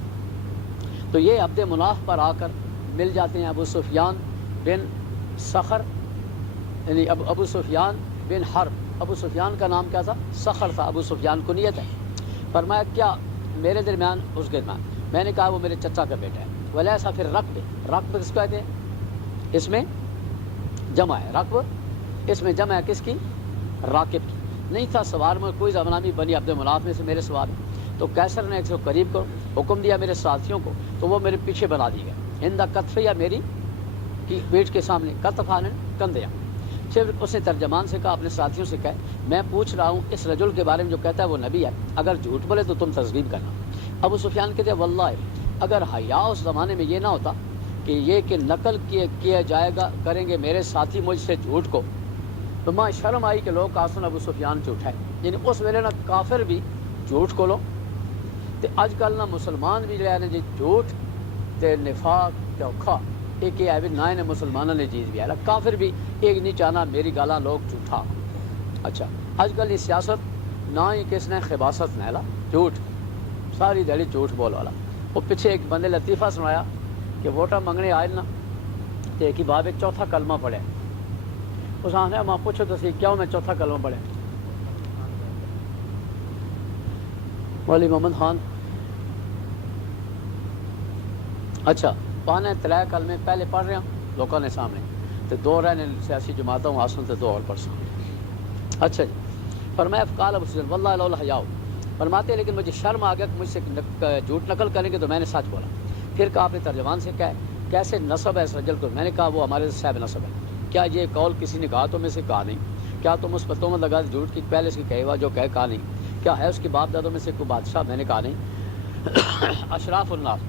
تو یہ عبد مناف پر آ کر مل جاتے ہیں ابو سفیان بن سخر، یعنی ابو سفیان بن حرب، ابو سفیان کا نام کیا تھا؟ سخر تھا، ابو سفیان کنیت ہے۔ فرمایا کیا میرے درمیان اس کے درمیان؟ میں نے کہا وہ میرے چچا کا بیٹا ہے۔ ولیسا پھر رقب کس کو کہتے ہیں؟ اس میں جمع ہے رقب، اس میں جمع ہے کس کی؟ راکب کی، نہیں تھا سوار میں کوئی زمانہ بھی بنی عبد مناف میں سے میرے سوار ہے۔ تو کیسر نے ایک سے قریب کو حکم دیا میرے ساتھیوں کو، تو وہ میرے پیچھے بنا دی گئے، ہندا کتف یا میری کی پیٹ کے سامنے، کتفان کندیا۔ پھر اس نے ترجمان سے کہا اپنے ساتھیوں سے کہے میں پوچھ رہا ہوں اس رجل کے بارے میں جو کہتا ہے وہ نبی ہے، اگر جھوٹ بولے تو تم تصدیق کرنا۔ ابو سفیان کہتے ہیں واللہ اگر حیا اس زمانے میں یہ نہ ہوتا کہ یہ کہ نقل کیا جائے گا کریں گے میرے ساتھی مجھ سے جھوٹ کو، تو ماں شرم آئی کہ لوگ کاسن ابو سفیان جھوٹ ہے، یعنی اس ویلے نہ کافر بھی جھوٹ کو لو تے اج کل نہ مسلمان بھی رہے جی جھوٹ تے نفاق تے اوکھا ایک ہے بھی نہ نے مسلمانوں نے چیز بھی ہے کافر بھی ایک نہیں چاہنا میری گالاں لوگ جھوٹا۔ اچھا اج کل یہ سیاست نہ ہی کس نے خباست نہ جھوٹ، ساری دہڑی جھوٹ بول والا۔ وہ پیچھے ایک بندے لطیفہ سنایا کہ ووٹاں منگنے آئے نا تو ایک ہی باب چوتھا کلمہ پڑھے، اس آنے ماں پوچھو تو سی کیوں میں چوتھا کلمہ پڑھے؟ مولی محمد خان اچھا پانے تلے کلمے پہلے پڑھ رہے ہیں لوگوں نے سامنے، تو دو رہنے سیاسی جماعتیں آسن تو دو اور پرسوں. اچھا جی. فرمایا قال ابو سفیان واللہ لولا حیاء، فرماتے ہیں لیکن مجھے شرم آ گیا کہ مجھ سے جھوٹ نقل کریں گے تو میں نے سچ بولا. پھر کہا آپ نے ترجمان سے کہا کیسے نسب ہے اس رجل کو؟ میں نے کہا وہ ہمارے صاحب نسب ہے. کیا یہ قول کسی نے کہا تو میں سے کہا نہیں. کیا تم اس پر تہمت لگا جھوٹ کی پہلے سے کہے ہوا جو کہا نہیں. کیا ہے اس کے باپ دادوں میں سے کوئی بادشاہ؟ میں نے کہا نہیں. اشراف الناس،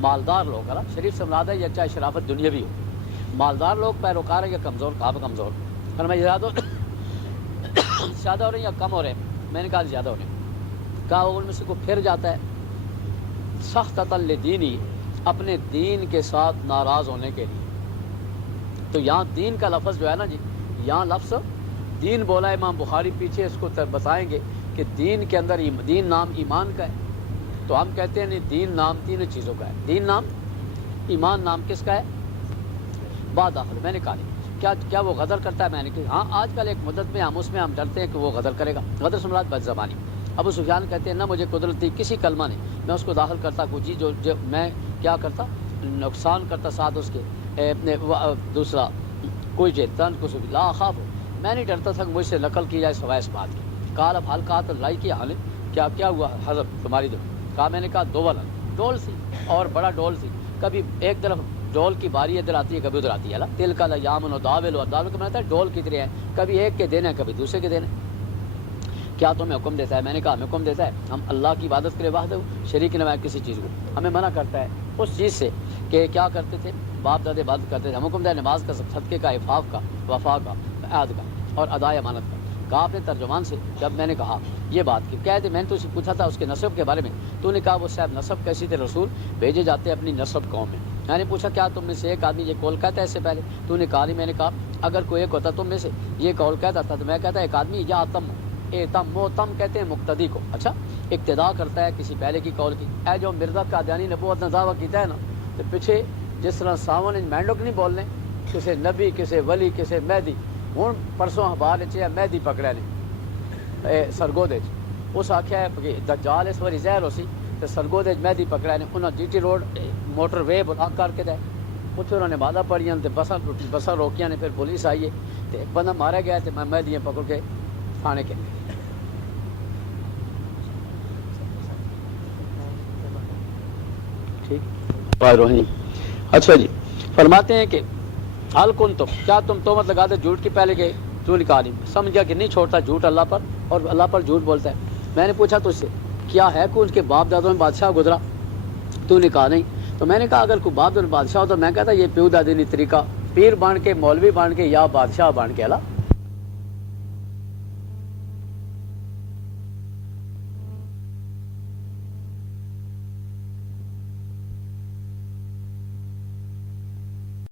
مالدار لوگ. شریف سے مراد ہے یا چاہے شرافت دنیاوی ہو. مالدار لوگ پیروکار ہیں یا کمزور؟ کہا کمزور. فرمایا زیادہ ہو رہے ہیں یا کم ہو رہے ہیں؟ میں نے کہا زیادہ ہو رہے ہیں. کہا ان میں سے کوئی پھر جاتا ہے سخت لدینی، اپنے دین کے ساتھ ناراض ہونے کے لیے. تو یہاں دین کا لفظ جو ہے نا جی، یہاں لفظ دین بولا امام بخاری، پیچھے اس کو بتائیں گے کہ دین کے اندر دین نام ایمان کا ہے. تو ہم کہتے ہیں نہیں، دین نام تین چیزوں کا ہے. دین نام، ایمان نام کس کا ہے؟ بعد داخل. میں نے کہا نہیں. کیا وہ غدر کرتا ہے؟ میں نے کہا ہاں، آج کل ایک مدت میں ہم ڈرتے ہیں کہ وہ غدر کرے گا. غدر سے مراد بد زبانی. ابو سفیان کہتے ہیں نہ مجھے قدرت تھی کسی کلمہ نے میں اس کو داخل کرتا کوئی چیز جو میں کیا کرتا، نقصان کرتا ساتھ اس کے دوسرا کوئی جیتن کو لا خاف. میں نہیں ڈرتا تھا کہ مجھ سے نقل کی جائے سوائے اس بات کی. کال اب حال کہا تو لڑائی کی حال کیا ہوا حضرت تمہاری دو؟ کہا میں نے کہا دو والا ڈول سی اور بڑا ڈول سی. کبھی ایک طرف ڈول کی باری ادھر آتی ہے، کبھی ادھر آتی ہے. تل کا یامن و داول اور داول کا بناتا ہے ڈول کی طرح ہے، کبھی ایک کے دینے کبھی دوسرے کے دینے. کیا تمہیں حکم دیتا ہے؟ میں نے کہا ہمیں حکم دیتا ہے ہم اللہ کی عبادت کرے وحدہ، شریک نہ بنائے کسی چیز کو. ہمیں منع کرتا ہے اس چیز سے کہ کیا کرتے تھے باپ دادے عبادت کرتے تھے. ہم حکم دیا نماز کا، صدقے کا، عفاف کا، وفا کا، عہد کا اور ادائے امانت کا. کہا آپ نے ترجمان سے جب میں نے کہا یہ بات کی کہتے میں نے تو اسے پوچھا تھا اس کے نسب کے بارے میں. تو نے کہا وہ صاحب نسب کیسی تھے؟ رسول بھیجے جاتے اپنی نسب قوم میں. میں نے پوچھا کیا تم میں سے ایک آدمی یہ قول کہتا ہے اس سے پہلے؟ تو نے کہا نہیں. میں نے کہا اگر کوئی ایک ہوتا تم میں سے یہ قول کہتا تھا تو میں کہتا ایک آدمی یا تم کہتے ہیں مقتدی کو. اچھا، اقتدا کرتا ہے کسی پہلے کی قول کی. اے جو مرزا قادیانی نبوت نے دعویٰ کیتا ہے نا، تو پیچھے جس طرح ساون مینڈک نہیں بولنے کسی نبی کسی ولی کسی مہدی. ہوں پرسوں اخبار مہدی پکڑے نے سرگودے اس آخیا ہے کہ دجال اس واری زہر ہو سی تو سرگودے مہدی پکڑے نے. انہوں جی ٹی روڈ موٹر وے بلاک کر کے دے اتنے انہوں نے بادہ پڑیاں تو بساں روکیاں نے. پھر پولیس آئی ہے تو ایک بندہ مارا گیا تو میں مہدیاں پکڑ کے تھانے کے. ٹھیک. اچھا جی، فرماتے ہیں کہ حال کن تم، کیا تم تہمت لگاتے جھوٹ کی پہلے گئے؟ تو نکال نہیں. سمجھ گیا کہ نہیں چھوڑتا جھوٹ اللہ پر اور اللہ پر جھوٹ بولتا ہے. میں نے پوچھا تجھ سے کیا ہے کوئی ان کے باپ دادوں میں بادشاہ گزرا؟ تو نکال نہیں. تو میں نے کہا اگر کوئی باپ دادوں میں بادشاہ ہو تو میں کہتا یہ پیو دادی نہیں طریقہ پیر بن کے مولوی بن کے یا بادشاہ بن کے اللہ